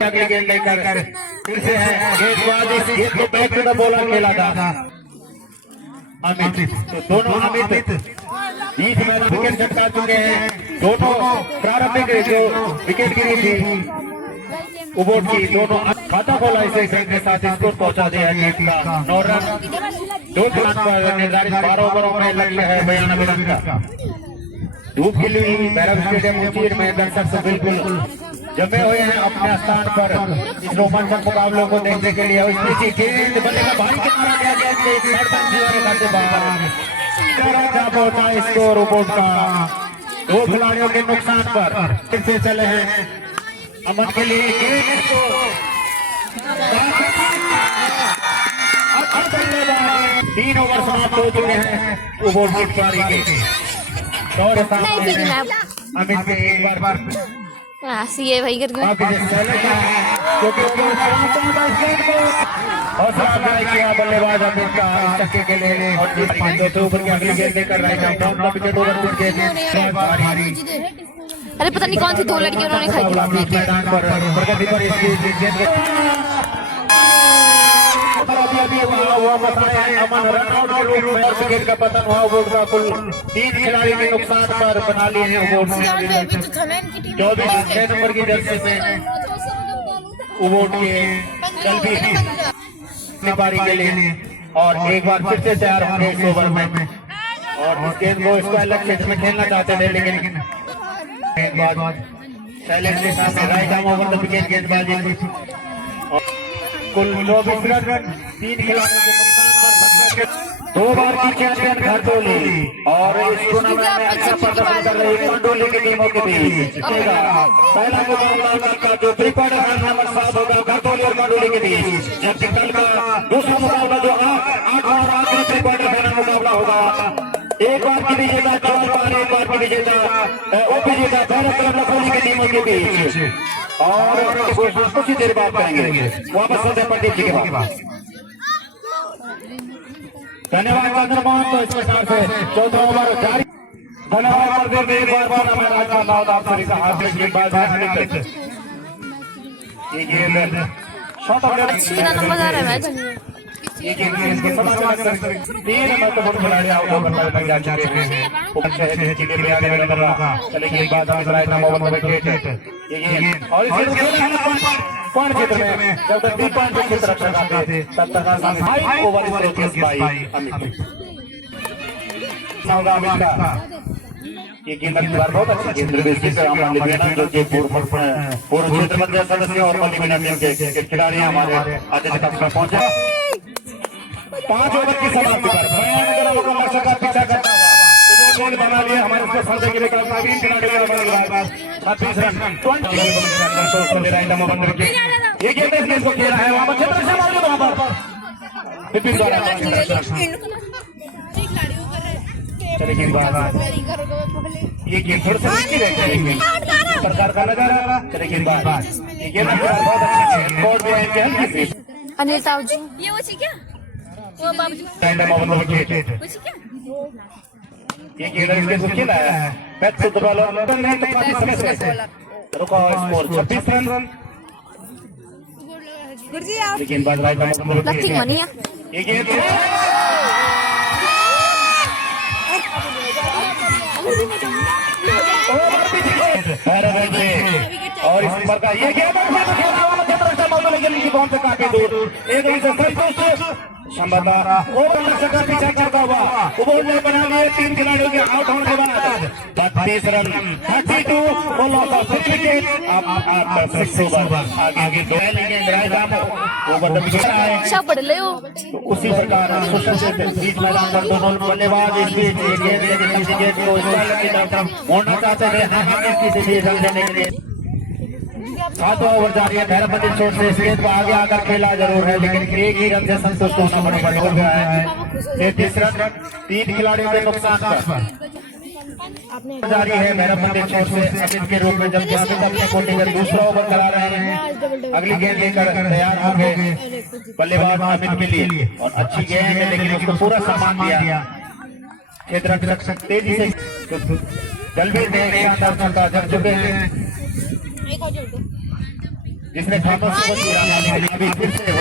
अगली गेंद लेकर फिर से है गेंदबाज, इस गेंद को बैक टू द बॉलर खेला था अमित, तो दोनों अमित 20 मैच विकेट झटका चुके हैं, दोनों प्रारंभिक जो विकेट गिरी थी उबोट की, दोनों खाता खोला इसे के साथ स्कोर पहुंचा दिया है टीम का 9 रन 2 रन पर निर्धारित 12 ओवरों में लक्ष्य है 92 रन का। धूप खिली हुई भैरव स्टेडियम ऊंची में दर्शक से बिल्कुल जमे हुए हैं अपने स्थान पर इस रोमांचक मुकाबलों को देखने के लिए। गेंद बल्ले का भारी कितना गया, गेंद बाहर पहुंचा स्कोर उबोट का 2 खिलाड़ियों के नुकसान पर। फिर से चले हैं अमन के लिए, गेंद को 3 ओवर समाप्त हो चुके हैं उबोट की पारी के, और अमित के एक बार ये भाई कर किया बल्लेबाज अमित का चक्के के लिए, और ऊपर की अगली गेंद लेकर अरे पता नहीं कौन सी 2 लड़की उन्होंने खाई थी। मैदान पर प्रगति पर अमन रनआउट के रूप में और विकेट का पतन हुआ उबोट का। कुल 3 खिलाड़ी के नुकसान पर बना लिए हैं उबोट ने 24 नंबर की जर्सी में उबोट के चल भी पारी के लिए, और एक बार फिर से तैयार होंगे इस ओवर में, और इस गेंद को इसको अलग क्षेत्र में खेलना चाहते थे, लेकिन गेंदबाज शैलेश के सामने right arm over the wicket गेंदबाजी। कुल 24 रन 3 खिलाड़ियों के नुकसान पर 2 बार की चैंपियन घरतोली, और इस टूर्नामेंट में अच्छा प्रदर्शन कर रही कंडोली की टीमों के बीच पहला मुकाबला का जो प्री क्वार्टर नंबर 7 होगा घरतोली और कंडोली के बीच, जबकि कल का दूसरा मुकाबला जो 8 और आखिरी प्री क्वार्टर फाइनल मुकाबला होगा, एक बार की विजेता चौपाल, एक बार की विजेता उपविजेता भैरव क्लब लखोली की टीमों के बीच, और कुछ ही देर बाद करेंगे वापस संजय पंडित जी के बाद। धन्यवाद चंद्रमोहन। तो इस प्रकार से 14 ओवर जारी। धन्यवाद करते एक बार हार्दिक गेंदबाज है ये गेंद शॉट ऑफ नंबर आ रहा है मैच, ये गेंद के समाचार 3 महत्वपूर्ण खिलाड़ी आउट होकर जा चुके हैं, अच्छे चीजें भी आने वाले रहा, चले गेंदबाज राइट आर्म ओवर में विकेट ये गेंद, और इसे खेला है पॉइंट क्षेत्र में, जब तक 3 पॉइंट की तरफ लगाते थे तब तक 5 ओवर स्ट्रेचेस बाय अमित का। ये गेंद की बार बहुत अच्छी गेंद जो कि पूर्व क्षेत्र मंडल सदस्य और मल्टीमीडिया टीम के खिलाड़ी हमारे अतिथि कक्ष में पहुंचे। 5 ओवर की समाप्ति पर पीछा करता हुआ बना लिया हमारे संजय के लिए 3 खिलाड़ी 36 रन 20 ये गेंद को खेला है वहां पर विपिन द्वारा। चलिए गेंदबाज ये गेंद थोड़ा सा नीचे रहता प्रकार का नजारा। चलिए गेंदबाज ये गेंद बहुत अच्छी है। अनिल ताऊ जी ये वो क्या वो बाबूजी ये गेंद इसके खेला है बैट से बॉलर काफी समय से रुका स्कोर 26 रन। गुरुजी आप गेंदबाज राइट नथिंग मनी है ये गेंद और इस पर का ये गेंद लेकिन कौन से काफी दूर एकदम से संतुष्ट संभवतः ओवर लक्ष्य का पीछा चलता हुआ ओवर ने बना लिए 3 खिलाड़ियों के आउट होने के बाद 32 रन 32 और लॉस ऑफ विकेट। अब 6 ओवर आगे 2 लेंगे ओवर द विकेट है। सब पढ़ ले हो। तो उसी प्रकार सुशांत से बीच मैदान पर दोनों बल्लेबाज इस बीच गेंद लेके गेंद को स्टाइल की तरफ मोड़ना चाहते थे। हां किसी भी रन देने के लिए 7 ओवर जारी है। भैरवपति छोर से इस गेंद को आगे आकर खेला जरूर है, लेकिन एक ही रन से संतुष्ट होना पड़ेगा। हो गया है 33 रन 3 खिलाड़ियों के नुकसान पर जारी है। भैरवपति छोर से अमित के रूप में जबकि अमित अपने कोटे में दूसरा ओवर चला रहे हैं। अगली गेंद लेकर तैयार हो गए बल्लेबाज अमित के लिए और अच्छी गेंद है, लेकिन उसको पूरा सम्मान दिया। क्षेत्र रक्षक तेजी से दलवीर ने शानदार चलता जब चुके हैं जिसने खामोश को किया अभी फिर से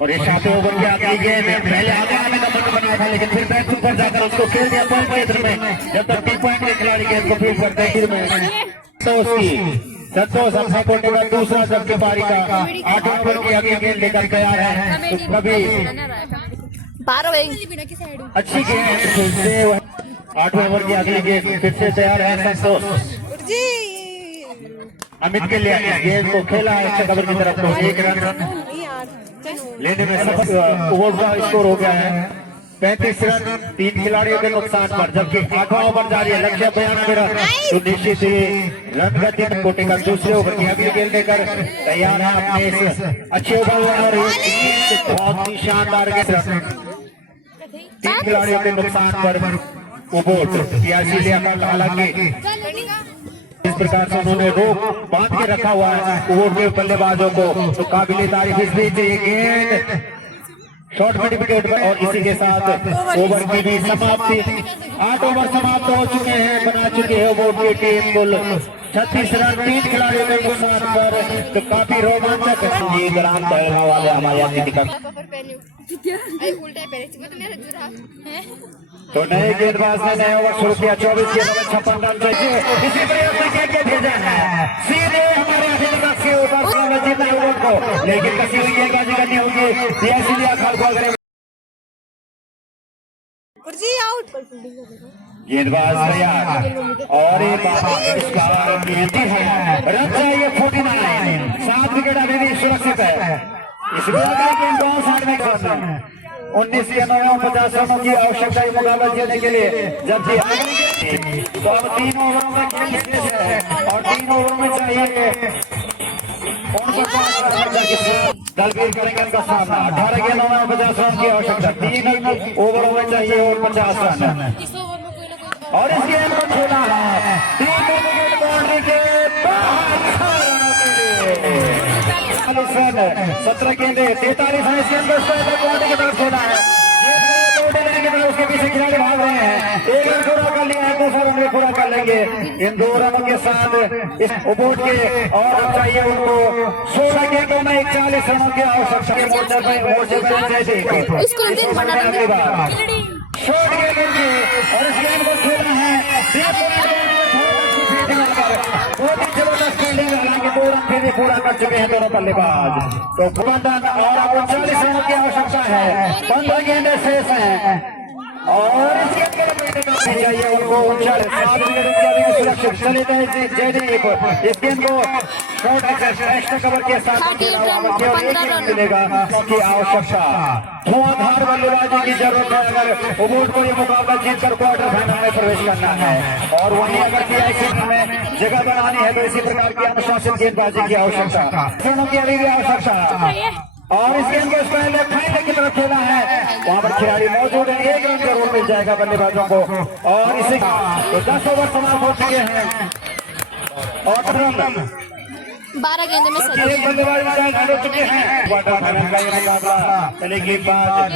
और ये 7 ओवर की आखिरी गेंद में पहले आगे आने का मन बनाया था, लेकिन फिर बैट ऊपर जाकर उसको खेल दिया पॉइंट क्षेत्र में। जब तक 3 पॉइंट के खिलाड़ी गेंद को फील्ड करते फिर में तो उसकी संतोष अपने कोटे का दूसरा सबके पारी का 8 ओवर की अगली गेंद लेकर तैयार है। तो कभी 12 बजे अच्छी गेंद फिर से 8 ओवर की अगली गेंद फिर से तैयार है। संतोष अमित के लिए गेंद को खेला है अच्छा कवर की तरफ। तो 1 रन लेने में सफल ओवर का स्कोर हो गया है 35 रन 3 खिलाड़ियों के नुकसान पर, जबकि 8वां ओवर जारी है। लक्ष्य 92 रन तो निश्चित ही रन गति में कोटे का दूसरे ओवर की अगली गेंद लेकर तैयार है अपने इस अच्छे ओवर और बहुत ही शानदार गेंद। 3 खिलाड़ियों के नुकसान पर ओवर हालांकि इस प्रकार से उन्होंने रोक बांध के रखा हुआ है ओवर के बल्लेबाजों को, तो काबिले तारीफ। इस बीच ये गेंद शॉर्ट मिड विकेट पर और इसी के साथ ओवर की भी समाप्ति। 8 ओवर समाप्त हो चुके हैं, बना चुके हैं ओवर की टीम कुल 36 रन 3 खिलाड़ियों के नुकसान पर। तो काफी रोमांचक ये ग्राम पहलने वाले हमारे अतिथि तो नए गेंदबाज ने नया ओवर शुरू किया। 24 गेंद में 56 रन चाहिए। इसी प्रयास से खेल के भेजा है सीधे हमारे अतिथि के ऊपर जीतने ओवर को, लेकिन कसी हुई गेंदबाजी करनी होगी। इसीलिए खाल को अगर गेंदबाज तैयार और एक इसका गिनती है रन चाहिए 49। 7 विकेट अभी भी सुरक्षित है। इस गेंद दोनों साइड में 19 या 50 रनों की आवश्यकता है मुकाबला जीतने के लिए, जबकि तो अब 3 ओवरों में खेल है और 3 ओवरों में चाहिए दलवीर करेंगे उनका सामना। 18 गेंदों में 50 रन की आवश्यकता, 3 ओवरों में चाहिए और 50 रन और इस गेंद को खेला है 3 विकेट बाउंड्री के बाहर 17 गेंदे 43 है। इस गेंद को की तरफ खेला है, उसके पीछे खिलाड़ी भाग रहे हैं। 1 रन पूरा कर लिया है, दूसरा रन भी पूरा कर लेंगे। इन 2 रनों के साथ इस ओवर के और चाहिए उनको 16 गेंदों में 41 रनों की आवश्यकता है। मोर्चा पे शॉर्ट गेंद की और इस गेंद को खेला है बहुत ही जबरदस्त फील्डिंग, हालांकि 2 रन फिर भी पूरा कर चुके हैं दोनों बल्लेबाज। तो प्रबंधन और अब 39 रनों की आवश्यकता है। 15 गेंदें शेष हैं और इस गेंद के चाहिए उनको 39 सुरक्षित चले जयदीप। इस गेंद को शॉर्ट एक्स्ट्रा कवर के साथ मिलेगा क्योंकि आवश्यकता धुआंधार बल्लेबाजी की जरूरत है अगर ओवर को ये मुकाबला जीतकर क्वार्टर फाइनल में प्रवेश करना है। और वहीं अगर पीआईसी में जगह बनानी है तो इसी प्रकार की अनुशासित गेंदबाजी की आवश्यकता, रनों की अभी भी आवश्यकता। और इस गेंद को पहले फाइनल की तरफ खेला है, वहां पर खिलाड़ी मौजूद है। 1 रन जरूर मिल जाएगा बल्लेबाजों को और इसी तो 10 ओवर समाप्त हो चुके हैं और रन 12 गेंद में एक बल्लेबाज हो चुके हैं। क्वार्टर फाइनल का ये मुकाबला चलेगी 5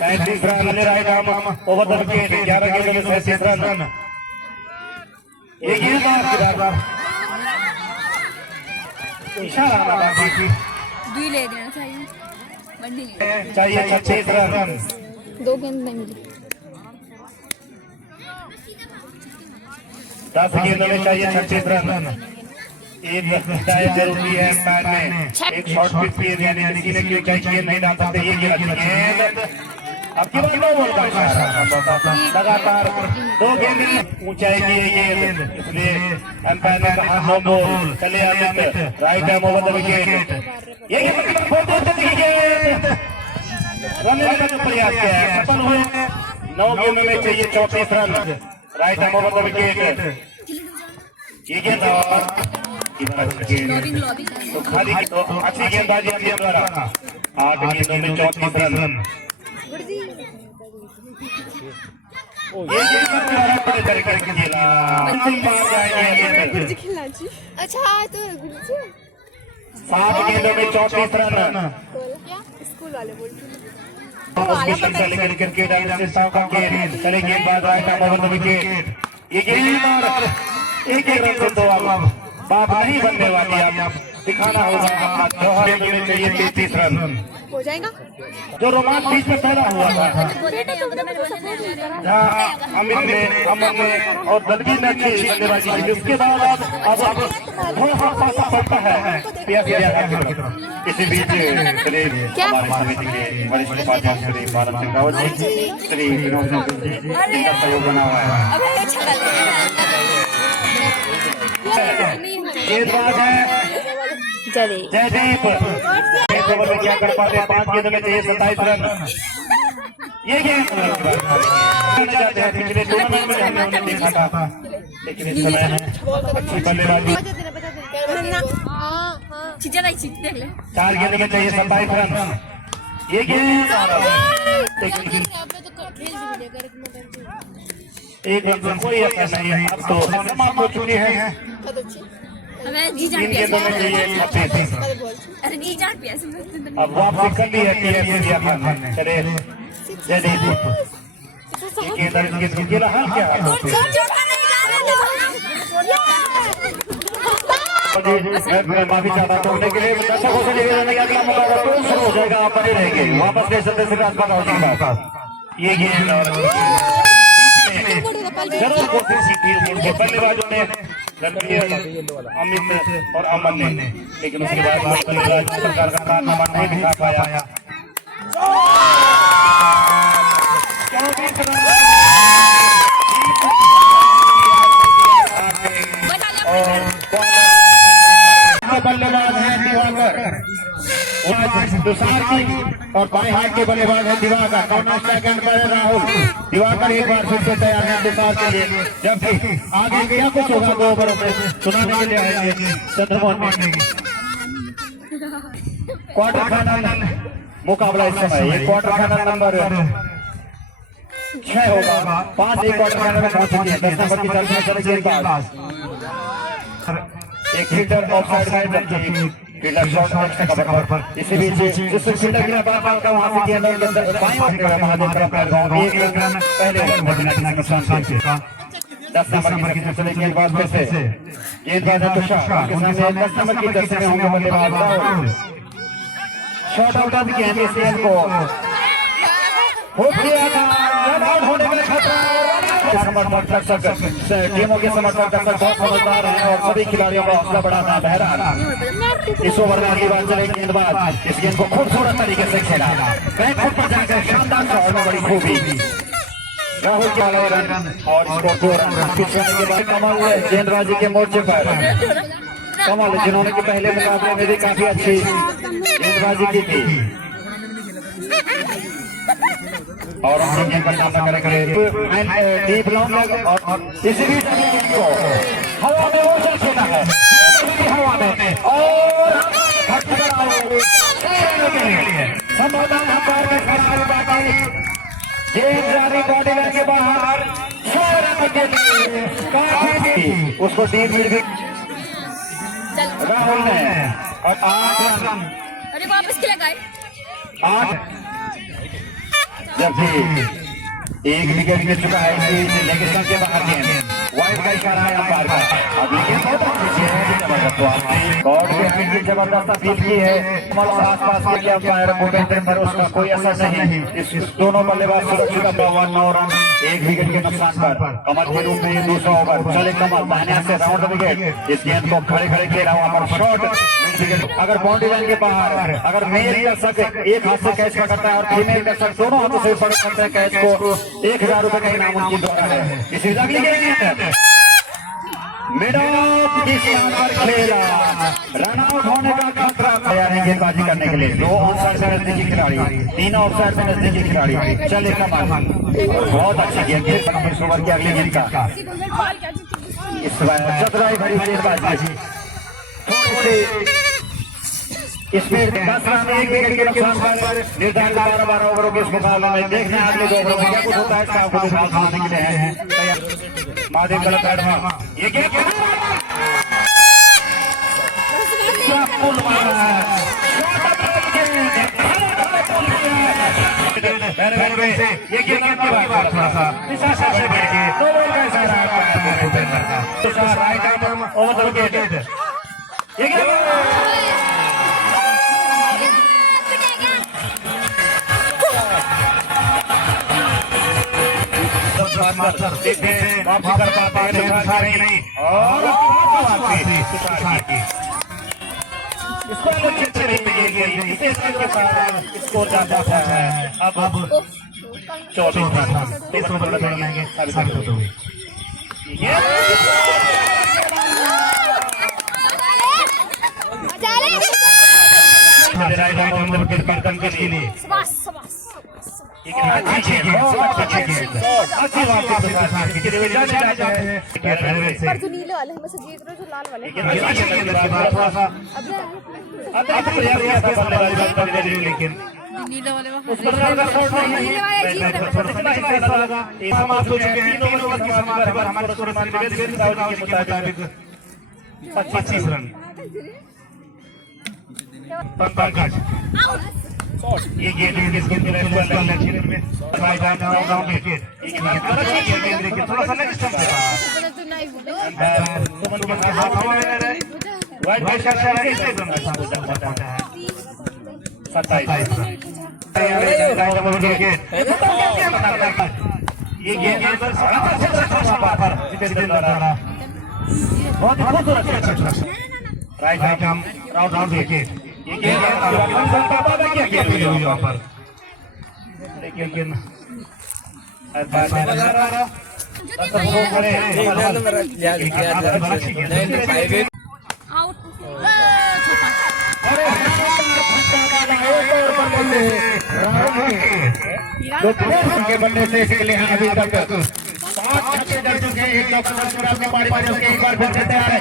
37 run right arm over the wicket 11 गेंद में 37 रन। ये गेंद इशारा दुई ले देना चाहिए, बंडी ले चाहिए 36 रन। 2 गेंद नहीं मिली। 10 गेंदों में चाहिए 36 रन। एक हिदायत जरूरी है अंपायर ने, एक शॉर्ट पिच भी है, यानी किसी ने क्यों गेंद नहीं डाल सकते, ये गेंद अब की बार 9 बॉल का इशारा, लगातार 2 गेंद ऊंचाई की है गेंद, इसलिए अंपायर ने कहा 9 बॉल। चले Aditya, right hand over the wicket, ये गेंद बहुत अच्छी गेंद, रन लेने का जो प्रयास किया है सफल हुए। 9 गेंदों में चाहिए 34 run, right hand over the wicket, ये गेंद और तो खाली तो अच्छी गेंदबाजी आपके द्वारा, 8 गेंदों में 34 रन। ये गेंद बड़े तरीके से खेला, अंतिम बार जाएंगे गेंद। अच्छा तो 7 गेंदों में 34 रन। स्कूल वाले बोलते क्रिकेट चले गेंदबाज right hand over the wicket, ये गेंद और एक रन से तो अब बात नहीं बनने वाली, आप दिखाना होगा। जौहर में चाहिए 33 रन, हो जाएगा। जो रोमांच बीच में पैदा हुआ था, जहाँ अमित ने, अमन ने और दलवीर ने अच्छी बल्लेबाजी की, उसके बाद अब थोड़ा सा पासा पड़ता है इसी बीच हमारे समिति के वरिष्ठ उपाध्यक्ष श्री भारत सिंह रावत जी, श्री विनोद जी जिनका सहयोग बना हुआ है। गेंदबाज है जयदीप, एक ओवर में क्या कर पाते हैं, 5 गेंदों में चाहिए 27 रन। ये गेंद जाते हैं, पिछले टूर्नामेंट में हमने उन्हें देखा था, लेकिन इस समय अच्छी बल्लेबाजी। 4 गेंदों में चाहिए 27 रन, ये गेंद एक रन से कोई असर नहीं है, अब तो समाप्त हो चुकी है। 3 गेंदों में चाहिए 36। अब वापसी कर ली है इंडिया ने। चले जयदीप, ये गेंद खेला है क्या? मैं माफी चाहता हूँ उन्हें के लिए, दर्शकों से निवेदन है कि अगला मुकाबला तो शुरू हो जाएगा, आप बने रहेंगे। वापस के सदस्य ये गेंद जरूर कोशिश की बल्लेबाजों ने, अमित और अमन ने, लेकिन उसके बाद सरकार का कारनामा नहीं दिखा पाया। बल्लेबाज है दिवाकर, दुसार की और बाएं हाथ के बल्लेबाज है Diwakar, corner strike umpire Rahul. Diwakar एक बार फिर से तैयार है दुसार के लिए, जबकि आगे क्या कुछ होगा 2 ओवरों में सुनाने के लिए आएंगे चंद्रमोहन। क्वार्टर फाइनल मुकाबला इस समय, ये क्वार्टर फाइनल नंबर 6 होगा। 5 एक क्वार्टर फाइनल में पहुंच चुकी है। 10 नंबर की तरफ से चले गेंदबाज, एक फील्डर ऑफ साइड में, फील्डर शॉट से कवर पर। इसी बीच जिस फील्डर की बात का वहां से गेंद अंदर बाएं हाथ में महादेव तरफ कर रहा है, एक रन पहले ओवर नुकसान से 10 नंबर की तरफ से गेंदबाज में से गेंदबाज है तुषार, के सामने 10 नंबर की तरफ से होंगे बल्लेबाज राहुल। शॉट आउट ऑफ गेंद, इस गेंद को हो गया था, रन आउट होने का खतरा। टीमों के समर्थक दर्शक बहुत समझदार हैं और सभी खिलाड़ियों का हौसला बढ़ाना है। बहरहाल इस ओवर में अगली बार चले गेंदबाज, इस गेंद को खूबसूरत तरीके से खेला, बैक फुट पर जाकर शानदार शॉट में बड़ी खूबी। राहुल के वाला रन और इसको 2 रन पिछवाने के बाद कमल गेंदबाजी के मोर्चे पर। कमल जिन्होंने के पहले मुकाबले में भी काफी अच्छी गेंदबाजी की थी और हम गेंद का सामना करेंगे डीप लॉन्ग, और इसी बीच को हवा में वो चल छोटा है, हवा में और संभावना बॉडी के बाहर उसको 3 मिनट भी राहुल ने और 8 रन। अरे वापस क्या लगाए 8, जबकि 1 विकेट मिल चुका है इसी लेगिस्तान के बाहर गेंद वाइड का इशारा है अंपायर का। अब ये गेंद बहुत अच्छी है, जबरदस्त गॉड के हैंड की जबरदस्त अपील की है और आसपास के अंपायर भूपेंद्र पर उसका कोई असर नहीं। इस दोनों बल्लेबाज सुरक्षित 1 और रन एक विकेट के नुकसान पर कमल के रूप में ये दूसरा ओवर। चले कमल दाहिने हाथ से राउंड द विकेट। इस गेंद को खड़े खड़े खेला वहां पर शॉट विकेट। अगर बाउंड्री लाइन के बाहर अगर मेल दर्शक एक हाथ से कैच पकड़ता है और फीमेल दर्शक दोनों हाथों से पकड़ करते हैं कैच को, 1000 रुपए का इनाम उनकी द्वारा है। इसी अगली गेंद मिड ऑफ इस यहाँ पर खेला, रन आउट होने का खतरा तैयार है गेंदबाजी करने के लिए। 2 ऑन साइड से नजदीकी खिलाड़ी, 3 ऑफ साइड से नजदीकी खिलाड़ी। चले कमान, बहुत अच्छी गेंद है। 15 ओवर की अगली गेंद का इस बार चतुराई भरी गेंदबाजी स्पीड 10 रन 1 विकेट के नुकसान पर निर्धारित 12 ओवरों के इस मुकाबले में देखने अगले 2 ओवरों में क्या कुछ होता है इसका आपको दिखाने के लिए है। महादेव गलत बैठवा ये गेंद पुल मारा है। ये गेंद आपकी बात थोड़ा सा निशाना से बैठ के 2 बॉल का इशारा है तो sir right arm over the wicket. ये गेंद वापसी कर पाते नहीं और स्कोर जाता है। अब 24 के लिए पर जो नीले वाले हमें से जीत रहे जो लाल वाले लेकिन नीले वाले मुताबिक 25 रन पंकज ये गेंद किसके लिए में राइट हैंड डाउन विकेट। लेकिन थोड़ा सा नेक्स्ट टाइम सुमन के हाथ में वाइड बैट का शॉट कैसे करना चाहता है 27 राइट ओवर विकेट। ये गेंद पर पर जितेंद्र द्वारा बहुत खूबसूरत राइट हैंड राउंड विकेट। ये लेकिन बनने से इसके लिए अभी तक 5 छक्के जड़ चुके हैं। 1 एक बार फिर से तैयार है।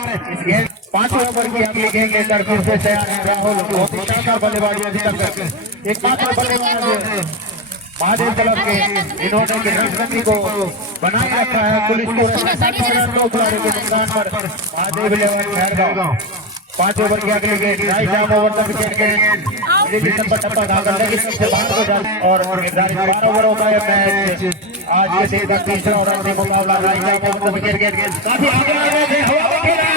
5 ओवर की अगली गेंद लेकर फिर से तैयार है राहुल। बहुत ही शानदार बल्लेबाजी अभी तक एक मात्र बल्लेबाज महादेव क्लब के इन्होंने रणजी को बनाए रखा है। पुलिस को 2 खिलाड़ियों के नुकसान पर महादेव 5 ओवर की अगली गेंद राइट आर्म ओवर तक विकेट गेंद टप्पा धागा लेकिन सबसे बाहर हो जाए और निर्धारित 12 ओवरों का यह मैच आज के दिन का तीसरा और अंतिम मुकाबला राइट आर्म ओवर तक विकेट गेंद काफी आगे आ गए थे। हवा में खेला है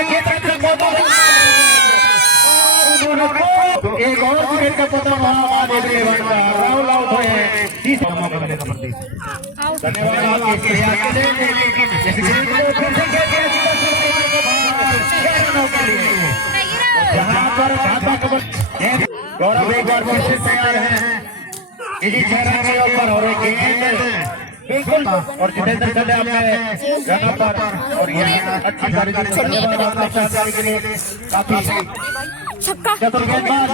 एक और विकेट का पतन हुआ महादेव का राहुल आउट हुए हैं। तीसरा मौका मिलेगा प्रतीक। धन्यवाद आपके यहाँ पर गौरव एक बार फिर से तैयार है इसी चेहरा के ऊपर और एक गेंद बिल्कुल और जितेंद्र चले अपने जगह पर और ये अच्छी जानकारी के लिए काफी चतुर गेंदबाज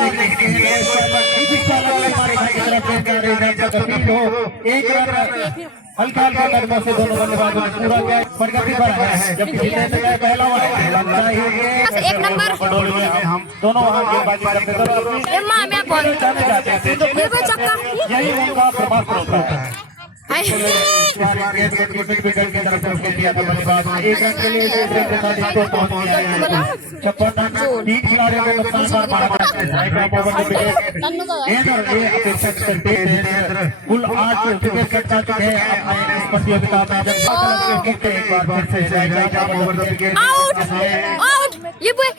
एक रन हल्का हल्का कदमों से दोनों बल्लेबाजों ने पूरा किया प्रगति पर है। जबकि जितेंद्र पहला एक नंबर हम दोनों वहां गेंदबाजी करते यही उनका प्रभाव होता है। एक रन के लिए 56 रन 3 खिलाड़ियों के नुकसान कुल 8 विकेट कट चुके हैं अपने इस प्रतियोगिता में।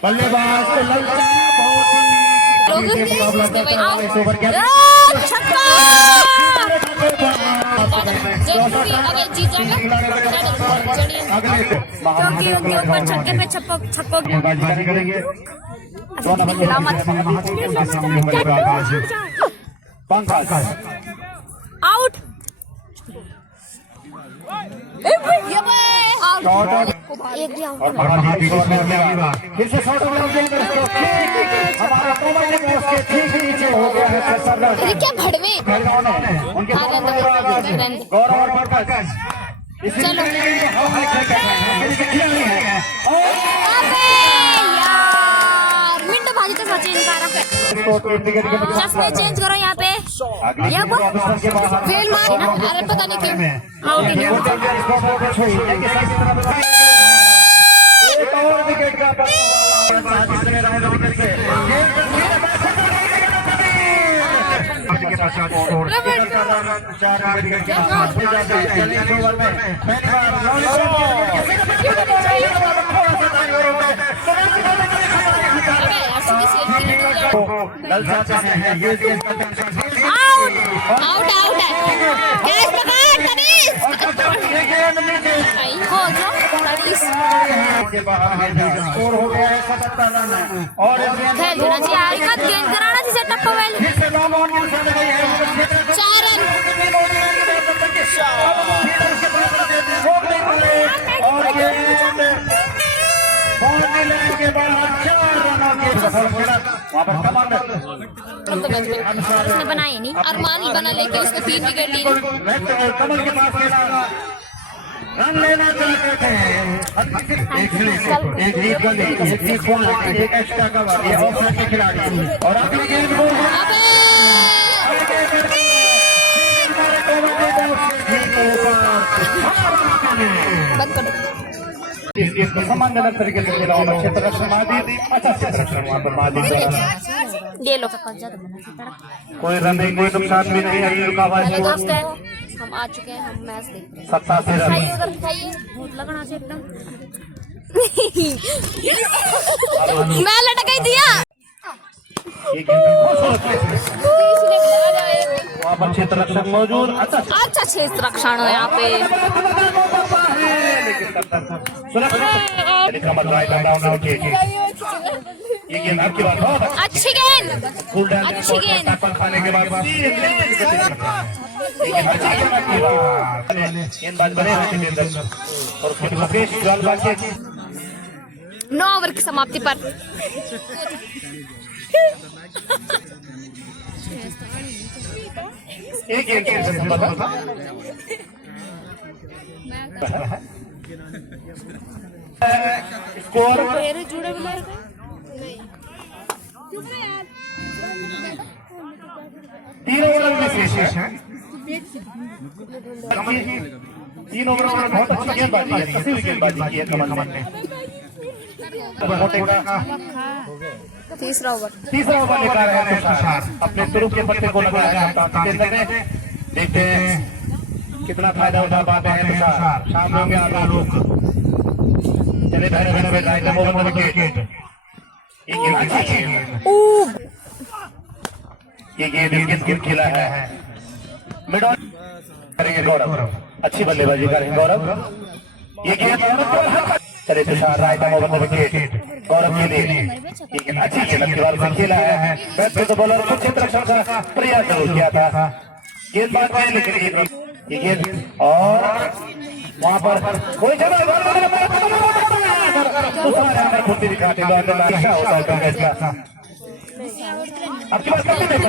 बल्लेबाज बहुत अगर जीत जाएगा क्योंकि उनके ऊपर छक्के पे छक्को गेंदबाजी करेंगे। पंकज आउट एक भी आउट और फिर से शॉट हमारा कोमल ने उसके ठीक नीचे हो गया है। अरे क्या भड़वे उनके गौरव और पंकज चलो यार मिंटो भाजी तो सचिन चश्मे चेंज करो यहाँ पे फेल मार ना। अरे पता नहीं क्यों आउट ही नहीं होता। एक और विकेट का आउट आउट आउट है कैच पकड़ तनीश हो जो तनीश स्कोर हो गया है 77 रन और खेल देना चाहिए यार का गेंद कराना जिसे टप्पा वेल 4 रन और के बाद 4 रनों के वहाँ पर कमांडर उसने बनाए नहीं अरमान ही बना लेके उसने 3 विकेट ली। कमल के पास रन लेना चाहते थे। एक लीड गंदी, एक लीड पॉइंट, एक एक्स्ट्रा कवर, ये ऑफसाइड के खिलाड़ी और अगली गेंद को बंद कर इसको सम्मानजनक तरीके से खेला और क्षेत्र रक्षण मादी अच्छा क्षेत्र रक्षण वहाँ पर मादी ले लो कोई रन नहीं, कोई नुकसान भी नहीं है। रुका हुआ हेलो दोस्त है हम आ चुके हैं, हम मैच देखते हैं। 87 रन खाइए उधर खाइए भूत लगना से एकदम मैं लटक ही दिया वहाँ पर क्षेत्र रक्षक मौजूद अच्छा क्षेत्र रक्षण है यहाँ पे। ये गेंद आपकी बात बहुत अच्छी गेंद अच्छी गेंद खाने के बाद गेंदबाज बने रहते हैं और उसके मुकेश जालबाज के 9 ओवर की समाप्ति पर एक संबंध स्कोर 3 ओवर में शेष है। 3 ओवर में बहुत अच्छी गेंदबाजी है, कसी हुई गेंदबाजी की है कमल ने। तीसरा ओवर निकाल रहे हैं तुषार अपने तुरुप के पत्ते को लगाया है। देखते हैं कितना फायदा उठा पाते हैं तुषार। शाम होंगे आलोक चले धरे धरे राइट ओवर विकेट। ये गेंद खेला है मिड ऑन करेंगे गौरव, अच्छी बल्लेबाजी करेंगे गौरव। ये गेंद चले तुषार राइट ओवर विकेट गौरव के लिए। अच्छी गेंद दीवार से खेला है। वैसे तो बॉलर को क्षेत्र रक्षण का प्रयास जरूर किया था, गेंदबाज ने लेकिन ये गेंद और वहां पर कोई जगह फुर्ती दिखाते होता है। आपकी बात करते हैं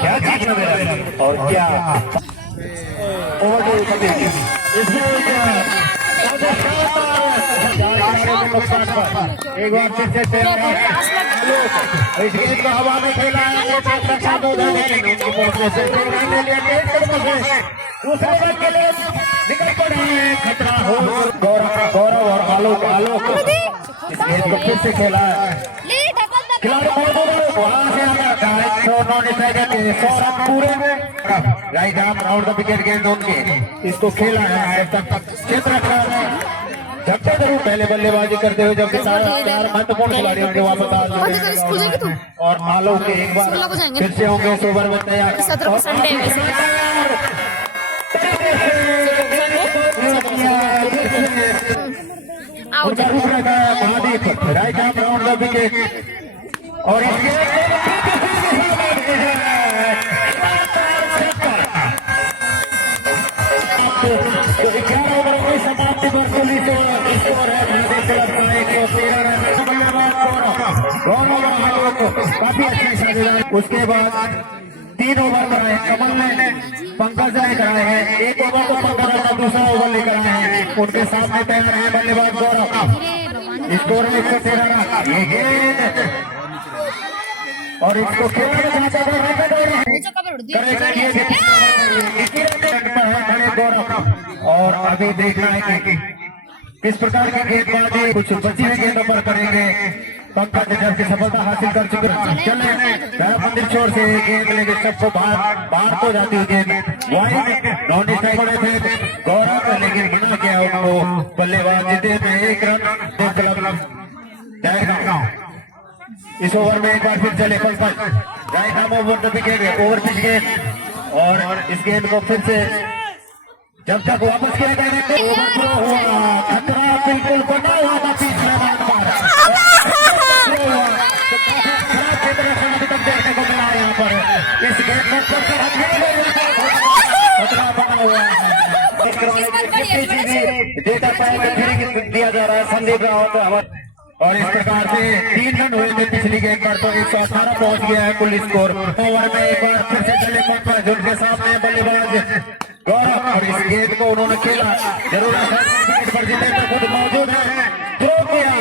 क्या चीज में और क्या ओवर एक बार फिर से इस गेंद को हवा में खेला है। दूसरे रन के लिए निकल पड़े हैं, खतरा हो। गौरव और आलोक इस गेंद को फिर से खेला है। खिलाड़ी वहां से पूरे में right arm round the wicket गेंद उनके इसको खेला है। क्षेत्र झटका जरूर पहले बल्लेबाजी करते हुए जब चार महत्वपूर्ण खिलाड़ियों के वापस और आलोक के एक बार फिर से होंगे इस ओवर में तैयार। उनका रूप रहता है Mahadeep, right arm round the wicket और समाप्ति पर पुलिस स्कोर है काफी अच्छी साझेदारी। उसके बाद 3 ओवर कराए कमल ने, पंकज ने कराए हैं, 1 ओवर को पंकज ने दूसरा ओवर लेकर आए हैं। उनके सामने तैयार है बल्लेबाज गौरव, स्कोर में 113 रन। ये गेंद और इसको खेलना चाहता है गौरव। और अभी देखना है कि किस प्रकार की गेंदबाजी कुछ बची हुई गेंदों पर करेंगे। पंकज जब सफलता हासिल कर चुके हैं, चले मंदिर छोर से गेंद लेके सबको बाहर को जाती हुई गेंद वाइड नॉन स्ट्राइक थे गौरव, लेकिन मना किया उनको। बल्लेबाज जीते में 1 रन। इस ओवर में एक बार फिर चले Pankaj, right arm over the wicket, over pitch गेंद और इस गेंद को फिर से जब तक वापस किया जाएगा ओवर हुआ, खतरा बिल्कुल बना हुआ था बीच मैदान पर। अभी तक देखने को मिला यहाँ पर इस गेंद में खतरा बना हुआ है। दिया जा रहा है संदीप रावत और इस प्रकार से 3 रन हुए थे पिछली गेंद पर, तो 118 पहुंच गया है कुल स्कोर। ओवर में एक बार फिर से चले पंकज, उनके सामने बल्लेबाज गौरव और इस गेंद को उन्होंने खेला। जरूरत है विकेट पर जीतने में खुद मौजूद है, थ्रो किया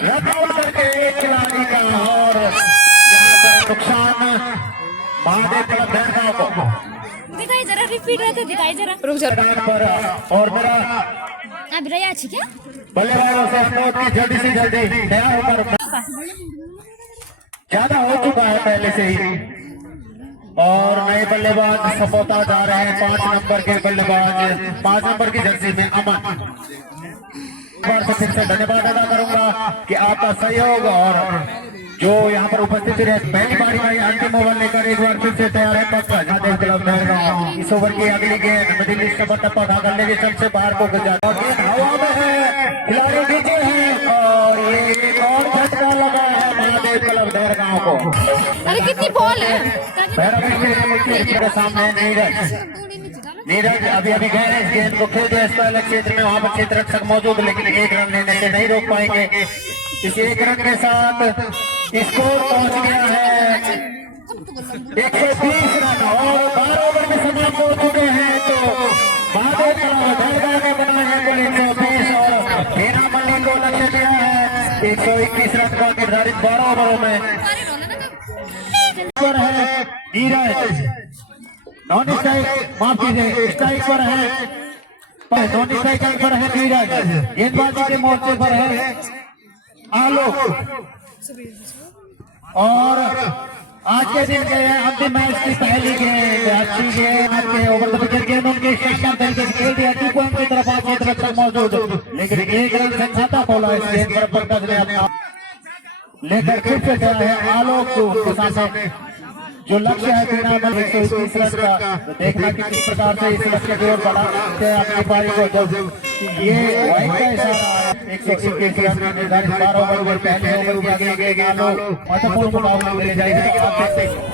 रन करके एक खिलाड़ी का और यहाँ पर नुकसान महादेव क्लब दहरगांव को। दिखाई जरा, रिपीट रहते दिखाई जरा, रुक पर और मेरा अब रया छी क्या बल्लेबाजों से अनुरोध की जल्दी से जल्दी तैयार होकर, ज्यादा हो चुका है पहले से ही। और नए बल्लेबाज सपोता जा रहे हैं 5 नंबर के बल्लेबाज, 5 नंबर की जर्सी में अमन। बार से फिर से धन्यवाद अदा करूंगा कि आपका सहयोग और जो यहाँ पर उपस्थित रहे। पहली बारी में अंतिम ओवर लेकर एक बार फिर से तैयार है पंकज, महादेव क्लब दहरगांव। इस ओवर की अगली गेंद मिडिल ईस्ट का टप्पा उठाकर लेके सबसे बाहर को गिर जाता है, हवा में है, खिलाड़ी नीचे है और ये एक और झटका लगा है महादेव क्लब दहरगांव को। अरे कितनी बॉल है मेरे सामने नीरज अभी गए इस गेंद को खेल दिया इस क्षेत्र में, वहां पर क्षेत्र रक्षक मौजूद, लेकिन 1 रन लेने से नहीं रोक पाएंगे। इस 1 रन के साथ स्कोर पहुंच गया है 120 रन और 12 ओवर में समाप्त हो चुके हैं। तो महादेव क्लब दहरगांव ने बनाए हैं कुल 120 और हेना मल्ली को लक्ष्य दिया है 121 रन का निर्धारित 12 ओवरों में। पर है नीरज, नॉन स्ट्राइक माफ कीजिए, स्ट्राइक पर है, नॉन स्ट्राइक पर है नीरज, गेंदबाजी के मोर्चे पर है आलोक। और आज के दिन के अंतिम मैच की पहली गेंद अच्छी गेंद के ओवर द विकेट गेंद उनके शानदार तरीके से खेल दिया, 2 पॉइंट की तरफ आज रक्षक मौजूद, लेकिन 1 रन से खाता खोला इस गेंद पर पंकज ने अपना लेकर फिर से गया है आलोक को उनके सामने जो लक्ष्य है 121 रन का। तो देखना कि किस प्रकार से इस लक्ष्य की ओर बढ़ाते हैं अपनी पारी को। जब ये वाइड का इशारा है 121 रन का निर्धारित 12 ओवर पहले ओवर के आगे महत्वपूर्ण मुकाबला ले जाएगा।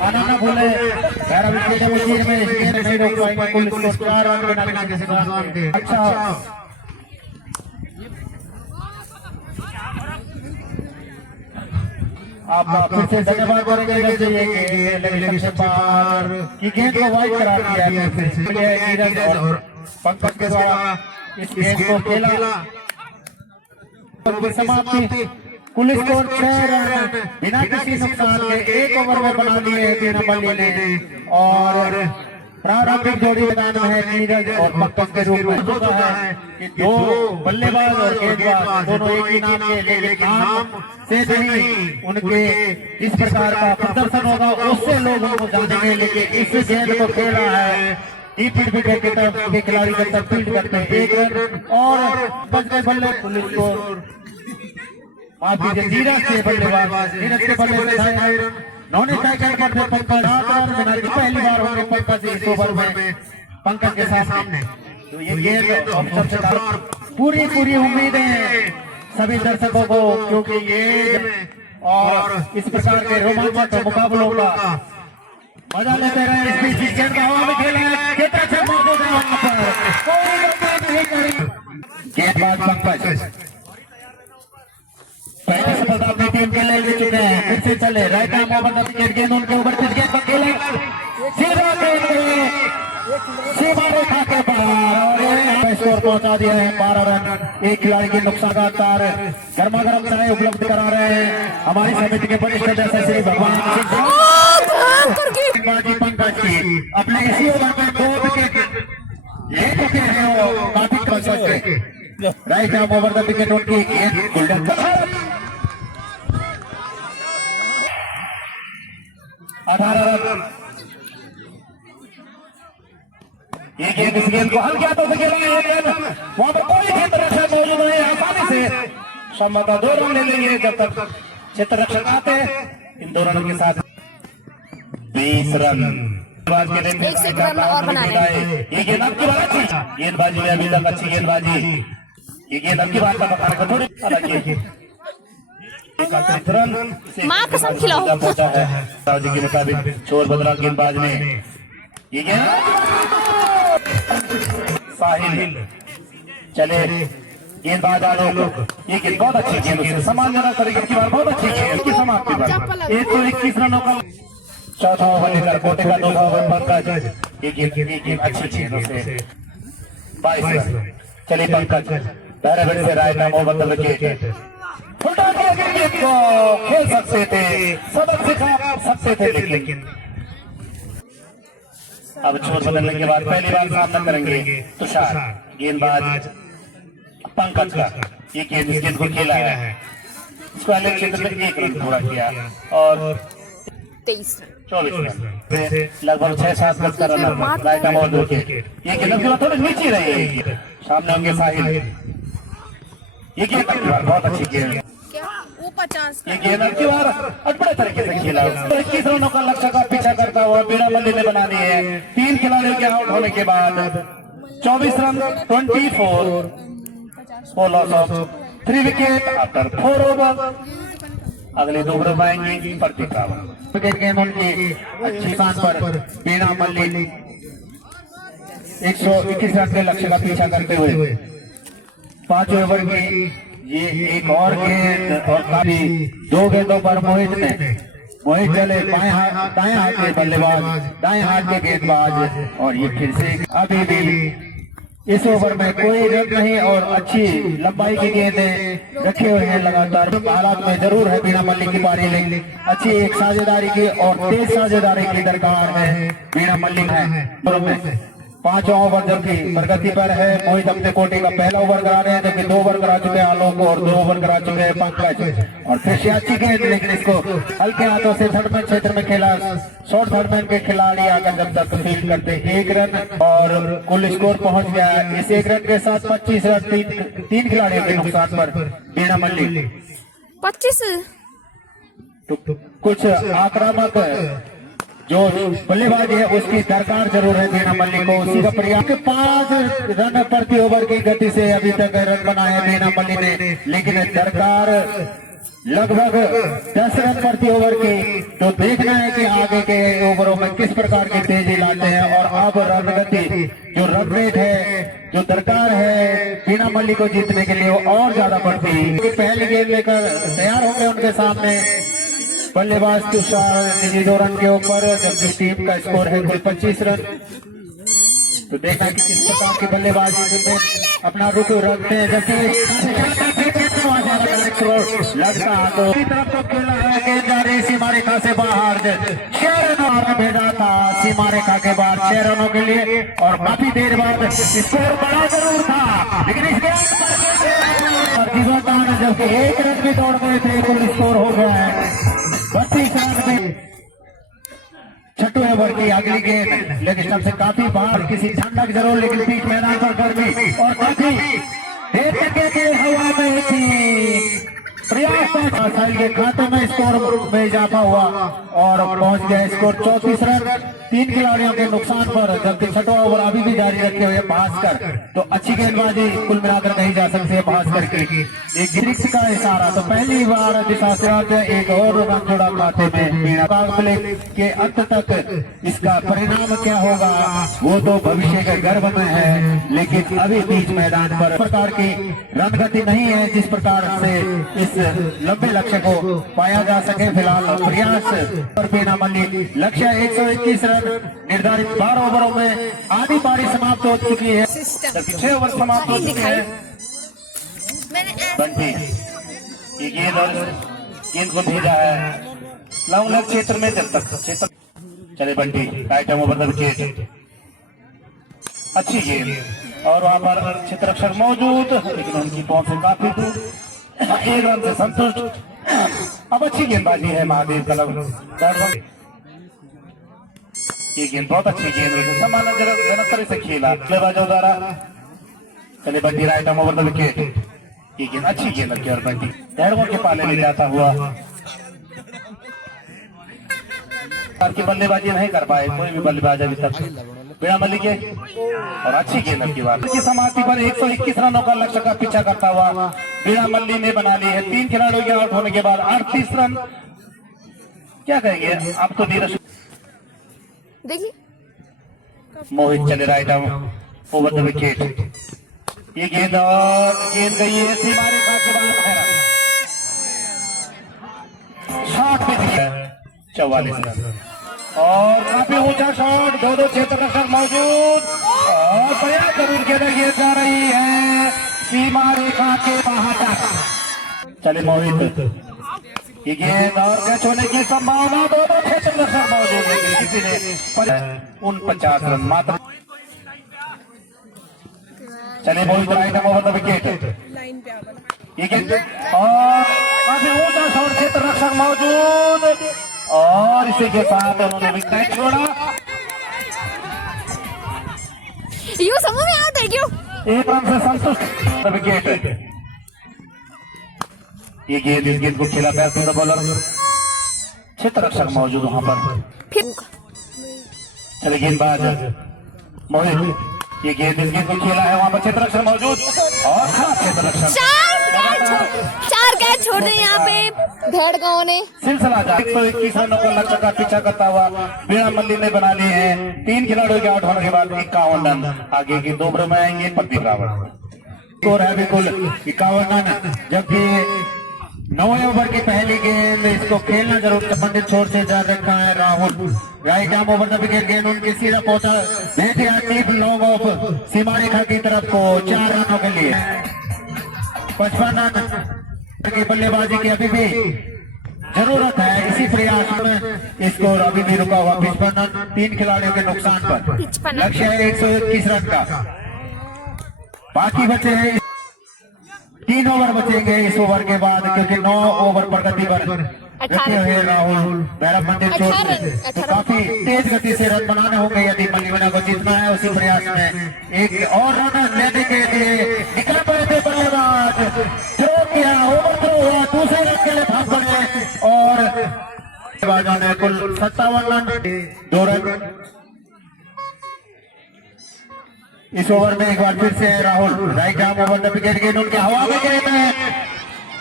आना ना भूले, पहला विकेट में इस गेंद नहीं रोक पाएंगे, कुल स्कोर 4 रन बिना किसी नुकसान के। अच्छा आप फिर से धन्यवाद करेंगे कि गेंद को वाइड करा दिया है फिर से नीरज और पंकज के द्वारा इस गेंद को खेला। समाप्ति कुल स्कोर 6 रन बिना किसी नुकसान के 1 ओवर में बना लिए हेना मल्ली ने और प्रारंभिक जोड़ी मैदान में है नीरज और पंकज के रूप में होता है कि 2 बल्लेबाज और गेंदबाज दोनों एक ही नाम के, लेकिन नाम से नहीं उनके इस प्रकार का प्रदर्शन होगा उससे लोग उनको जानेंगे। लेकिन इस गेंद को खेला है डीप विकेट की तरफ के खिलाड़ी जब तक फील्ड करते हैं 1 रन और बल्ले पुलिस को आप नीरज के बल्लेबाज नीरज के बल्ले से नॉन स्ट्राइक करते पंकज पहली बार होंगे पंकज इस ओवर में पंकज के सामने। तो ये गेंद सबसे पूरी उम्मीदें सभी दर्शकों को, क्योंकि ये और इस प्रकार के रोमांचक मुकाबलों का मजा लेते रहे। इस बीच गेंद का हवा में खेला है, कितना मौजूद है वहां पर, कोई गलती नहीं करी। गेंदबाज पंकज पहले सफलता अपनी टीम के लिए ले चुके हैं। फिर से चले right arm over the wicket, गेंद उनके ऊपर, पिच गेंद पर खेले, सीधा सीमा रेखा के बाहर और स्कोर पहुंचा दिया है 12 रन। एक खिलाड़ी की नुकसान का तार गर्मा गर्म चाय उपलब्ध करा रहे हैं हमारी समिति के वरिष्ठ सदस्य श्री भगवान सिंह। पंकज की अपने इसी ओवर में 2 विकेट ले चुके हैं, वो काफी Pankaj right arm over the wicket, उनकी गेंद गोल्डन 18 रन। ये गेंद इस गेंद को हल किया तो खेला है, वहां पर कोई क्षेत्र रक्षक मौजूद नहीं, आसानी से संभवतः 2 रन ले लेंगे जब तक क्षेत्र रक्षक आते। इन 2 रनों के साथ 20 रन। एक से एक रन और बना लेंगे। ये गेंद आपकी बात अच्छी गेंदबाजी में अभी तक अच्छी गेंदबाजी, ये गेंद आपकी बात का बकार को थोड़ी अलग माँ कसम खिलाओ पहुंचा है राजी के मुताबिक छोर बदला गेंदबाज ने। ये गेंद साहिल चले, गेंदबाज आलोक, ये गेंद बहुत अच्छी गेंद, उससे सम्मानजनक तरीके की बार बहुत अच्छी गेंद की समाप्ति पर 121 रनों का चौथा ओवर लेकर कोटे का 2 ओवर पंकज, ये गेंद अच्छी गेंद उससे 22 रन। चलिए पंकज पहले बैट से right arm over the wicket, फुटा के क्रिकेट को खेल सकते थे, सबक सिखा सकते थे, लेकिन अब छोर बदलने के बाद पहली बार सामना करेंगे तुषार, गेंदबाज पंकज का। ये गेंद इस गेंद को खेला है, इसको अलग क्षेत्र में 1 रन पूरा किया और 23 रन 24 रन, लगभग 6-7 रन का run right arm over wicket. ये गेंद की थोड़ी नीचे रही, सामने होंगे साहिल, ये गेंद बहुत अच्छी गेंद, वो 50 ये गेंद की बार बड़े तरीके से खेला। 21 रनों का लक्ष्य का पीछा करता हुआ बीना मल्ली ने बना दी है। 3 खिलाड़ियों के आउट होने के बाद 24 run 24 for loss of 3 wicket after 4 over. अगले 2 ओवर आएंगे प्रतीक रावत। विकेट गेंद उनकी अच्छी स्थान पर बीना मल्ली 121 रन के लक्ष्य का पीछा करते हुए 5 ओवर की ये एक और गेंद और काफी 2 गेंदों पर मोहित चले, दाएं हाथ के बल्लेबाज, दाएं हाथ के गेंदबाज, और ये फिर से अभी भी इस ओवर में कोई रन नहीं और अच्छी लंबाई की गेंदें रखे हुए हैं लगातार। हालात में जरूर है बीना मल्ली की पारी, लेकिन अच्छी एक साझेदारी की और तेज साझेदारी की दरकार है बीना मल्ली है। 5 ओवर जबकि प्रगति पर है, मोहित अपने कोटे का पहला ओवर करा रहे हैं, जबकि 2 ओवर करा चुके हैं आलोक और 2 ओवर करा चुके हैं पंकज। और फिर से अच्छी गेंद, लेकिन इसको हल्के हाथों से थर्ड मैन क्षेत्र में खेला। शॉर्ट थर्ड मैन के खिलाड़ी आकर जब तक फील्ड करते 1 रन और कुल स्कोर पहुंच गया है इस 1 रन के साथ 25 रन 3 खिलाड़ियों के नुकसान पर बीना मल्ली। 25 कुछ आक्रामक जो बल्लेबाज है उसकी दरकार जरूर है बीना मल्ली को, उसी का प्रयास। 5 रन प्रति ओवर की गति से अभी तक रन बनाए बीना मल्ली ने, लेकिन दरकार लगभग 10 रन प्रति ओवर की। तो देखना है कि आगे के ओवरों में किस प्रकार की तेजी लाते हैं। और अब रन गति जो रन रेट है, जो दरकार है बीना मल्ली को जीतने के लिए वो और ज्यादा बढ़ती है। पहली गेंद लेकर तैयार होंगे उनके सामने बल्लेबाज तुषार निजी 2 रन के ऊपर, जबकि टीम का स्कोर है कुल 25 रन। तो देखा कि किस प्रकार की बल्लेबाजी में अपना रुख रखते हैं, जबकि लगता तो तरफ तो खेला है, गेंद जा रही सीमा रेखा से बाहर, 6 रन भेजा था सीमा रेखा के बाद 6 रनों के लिए, और काफी देर बाद स्कोर बड़ा जरूर था, लेकिन इस गेंद जबकि 1 रन भी दौड़ गए थे, कुल स्कोर हो गया है 32 रन में। 6वें ओवर की अगली गेंद, लेकिन सबसे काफी बाहर किसी ठंडक जरूर, लेकिन बीच मैदान पर गर्मी और काफी देर तक के हवा में थी प्रयास साहिल के खाते में स्कोर में इजाफा हुआ और पहुंच गया स्कोर 34 रन 3 खिलाड़ियों के नुकसान पर, जबकि छठवां ओवर अभी भी जारी रखे हुए भास्कर। तो अच्छी गेंदबाजी कुल मिलाकर कही जा सकती है भास्कर की। एक गिरिक्स का इशारा, तो पहली बार दिशा से एक और रन जोड़ा खाते में। मुकाबले के अंत तक इसका परिणाम क्या होगा वो तो भविष्य के गर्भ में है, लेकिन अभी बीच मैदान पर प्रकार की रन गति नहीं है जिस प्रकार से इस लंबे लक्ष्य को पाया जा सके। फिलहाल प्रयास पर बीना मल्लिक, लक्ष्य 121 रन निर्धारित 12 ओवरों में आधी पारी समाप्त हो चुकी है, जबकि 6 ओवर समाप्त हो चुके हैं। बंटी ये गेंद को भेजा है लॉन्ग लेग क्षेत्र में, जब तक क्षेत्र चले Bunty right arm over the wicket, अच्छी गेंद और वहां पर क्षेत्ररक्षक मौजूद, लेकिन उनकी पहुंच से काफी दूर, 1 रन से संतुष्ट। अब अच्छी गेंदबाजी है महादेव कलम, ये गेंद बहुत अच्छी गेंद सम्मानजनक तरह से खेला बल्लेबाजों द्वारा। चले Bunty right arm over the wicket, ये गेंद अच्छी गेंद रखी और बंटी डैडमों के पाले ले जाता हुआ की बल्लेबाजी नहीं कर पाए कोई भी बल्लेबाज अभी तक बीना मल्लिक के, और अच्छी गेंद की बात की समाप्ति पर 121 रनों का लक्ष्य का पीछा करता हुआ बीना मल्लिक ने बना ली है 3 खिलाड़ियों के आउट होने के बाद 38 रन। क्या कहेंगे अब तो नीरज देखिए मोहित चले right arm over the wicket, ये गेंद और गेंद गई है सीमा रेखा के बाहर, शॉट पे दिया 44 रन और काफी ऊंचा शॉट, 2 क्षेत्र रक्षक मौजूद और प्रयास जरूर गेंद जा रही है सीमा रेखा के बाहर तक। चले मोहित, ये गेंद और कैच होने की संभावना, 2 क्षेत्र रक्षक मौजूद है, किसी ने 49 रन मात्र। चले Mohit right arm over the wicket, ये गेंद और काफी ऊंचा शॉट, क्षेत्र रक्षक मौजूद और इसी के साथ उन्होंने विकेट छोड़ा। यू समझ में आता है क्यों? 1 रन से संतुष्ट विकेट, ये गेंद इस गेंद को खेला बैट्समैन बॉलर, क्षेत्र रक्षक मौजूद वहां पर। फिर चले गेंदबाज मोहित, ये गेंद इस गेंद को खेला है वहां पर, क्षेत्र रक्षक मौजूद और खराब क्षेत्र रक्षक, 4 कैच छोड़ दिए यहाँ पे भेड़ गाँव ने। सिलसिला 121 रनों का लक्ष्य का पीछा करता हुआ बीना मल्लिक ने बना लिए हैं 3 खिलाड़ियों के आउट होने के बाद 51 रन। आगे की 2 ओवर में आएंगे प्रदीप रावत, स्कोर है बिल्कुल 51 रन, जबकि 9वें ओवर की पहली गेंद इसको खेलना जरूर पंडित छोर से जा रखा है Rahul, right arm over the wicket, गेंद उनके सीधा पहुंचा डीप लॉन्ग ऑफ सीमा रेखा की तरफ को 4 रनों के लिए। 55 रन की बल्लेबाजी की अभी भी जरूरत है, इसी प्रयास में स्कोर अभी भी रुका हुआ 55 रन 3 खिलाड़ियों के नुकसान पर, लक्ष्य है 121 रन का। बाकी बचे हैं 3 ओवर बचेंगे इस ओवर के बाद, क्योंकि 9 ओवर प्रगति पर रखे हुए राहुल भैरव मंदिर चोट से, तो काफी तेज गति से रन बनाने होंगे यदि मल्लिक को जीतना है। उसी प्रयास में एक और रन लेने के लिए निकल पड़े थे बल्लेबाज, थ्रो किया, ओवर थ्रो हुआ, दूसरे रन के लिए भाग पड़े और बल्लेबाजों ने कुल 57 रन 2 रन। इस ओवर में एक बार फिर से Rahul right arm over the wicket, गेंद उनके हवा में गए थे,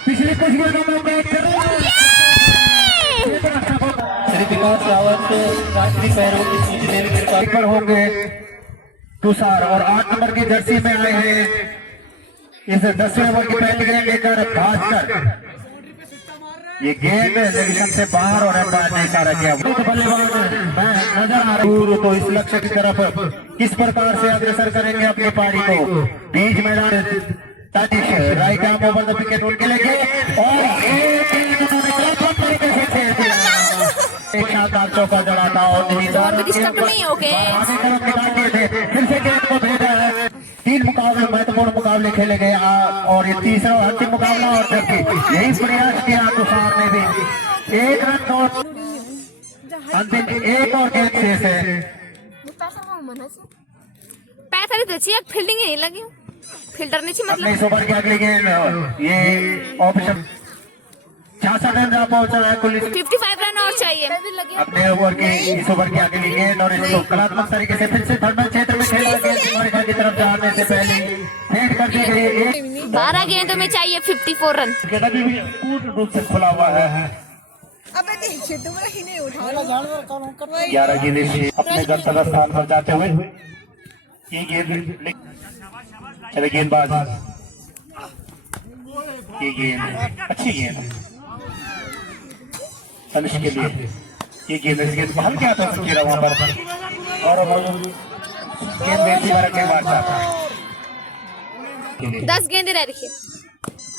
पिछली कुछ गेंदों में बैट कर श्री विकास रावत राष्ट्रीय पैरों की सूची पर होंगे तुषार और 8 नंबर की जर्सी में आए हैं इस 10वें ओवर की पहली गेंद लेकर भास्कर, ये गेंद लेकिन से बाहर और एम्पायर ने इशारा किया। बल्लेबाज नजर आ रहा, तो इस लक्ष्य की तरफ किस प्रकार से अग्रसर करेंगे अपनी पारी को। बीच मैदान Tajish right arm over the wicket उनके लेके और एक शानदार चौका जड़ा था और फिर से गेंद को भेजा है। 3 मुकाबले महत्वपूर्ण मुकाबले खेले गए और ये तीसरा और अंतिम मुकाबला, और जबकि यही प्रयास किया तुषार ने भी 1 रन और अंतिम 1 और गेंद शेष है। पैसा नहीं चाहिए, फील्डिंग ही नहीं लगी, फिल्टर नहीं मतलब। इस ओवर की अगली गेंद ये ऑप्शन 66 रन पहुंचा है कुल 55 रन और चाहिए। अपने ओवर के इस ओवर की आगे गेंद और इसको कलात्मक तरीके से फिर से थर्ड क्षेत्र में खेला गया। सीमारेखा की तरफ जाने से पहले फेंक कर दी गई। 12 गेंदों में चाहिए 54 रन। गेंद अभी भी पूर्ण रूप से खुला हुआ है। 11 गेंदें अपने गंतव्य स्थान पर जाते हुए ये गेंद चले गेंदबाज, ये गेंद अच्छी गेंद तनिष्क के लिए। ये गेंद इस गेंद हल क्या था सकती वहां पर और गेंद बेची बार के बाद जाता है। 10 गेंदें रह रही है।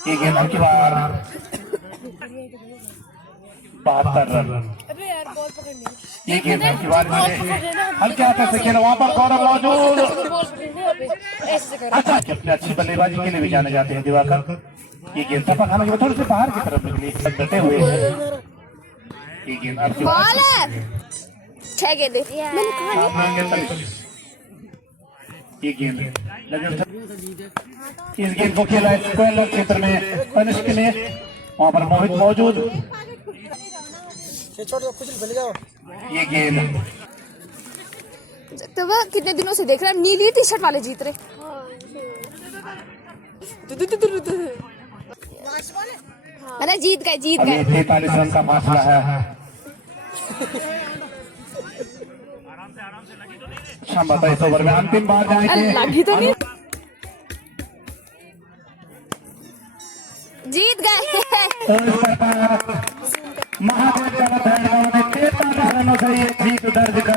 ये गेंद हल्की बार 72 रन। ये गेंद हल्की बार हल्के हाथों से खेला वहां पर गौरव मौजूद। अच्छा अपने अच्छी बल्लेबाजी के लिए भी जाने जाते हैं दिवाकर। ये गेंद टप्पा खाना के थोड़ी सी बाहर की तरफ निकली, डटे हुए हैं। ये गेंद आपकी बॉल है 6 गेंदें। मैंने कहा नहीं। ये गेंद इस गेंद को खेला स्क्वायर क्षेत्र में तनिष्क ने, वहां पर मोहित मौजूद। ये गेंद तो वह कितने दिनों से देख रहा है, नीली टी शर्ट वाले जीत रहे। अरे जीत गए। अभी 43 रन का फासला है। शाम बताइए इस ओवर में अंतिम बार जाएंगे। लगी तो नहीं। जीत गए। महादेव 43 रनों से ये जीत दर्ज कर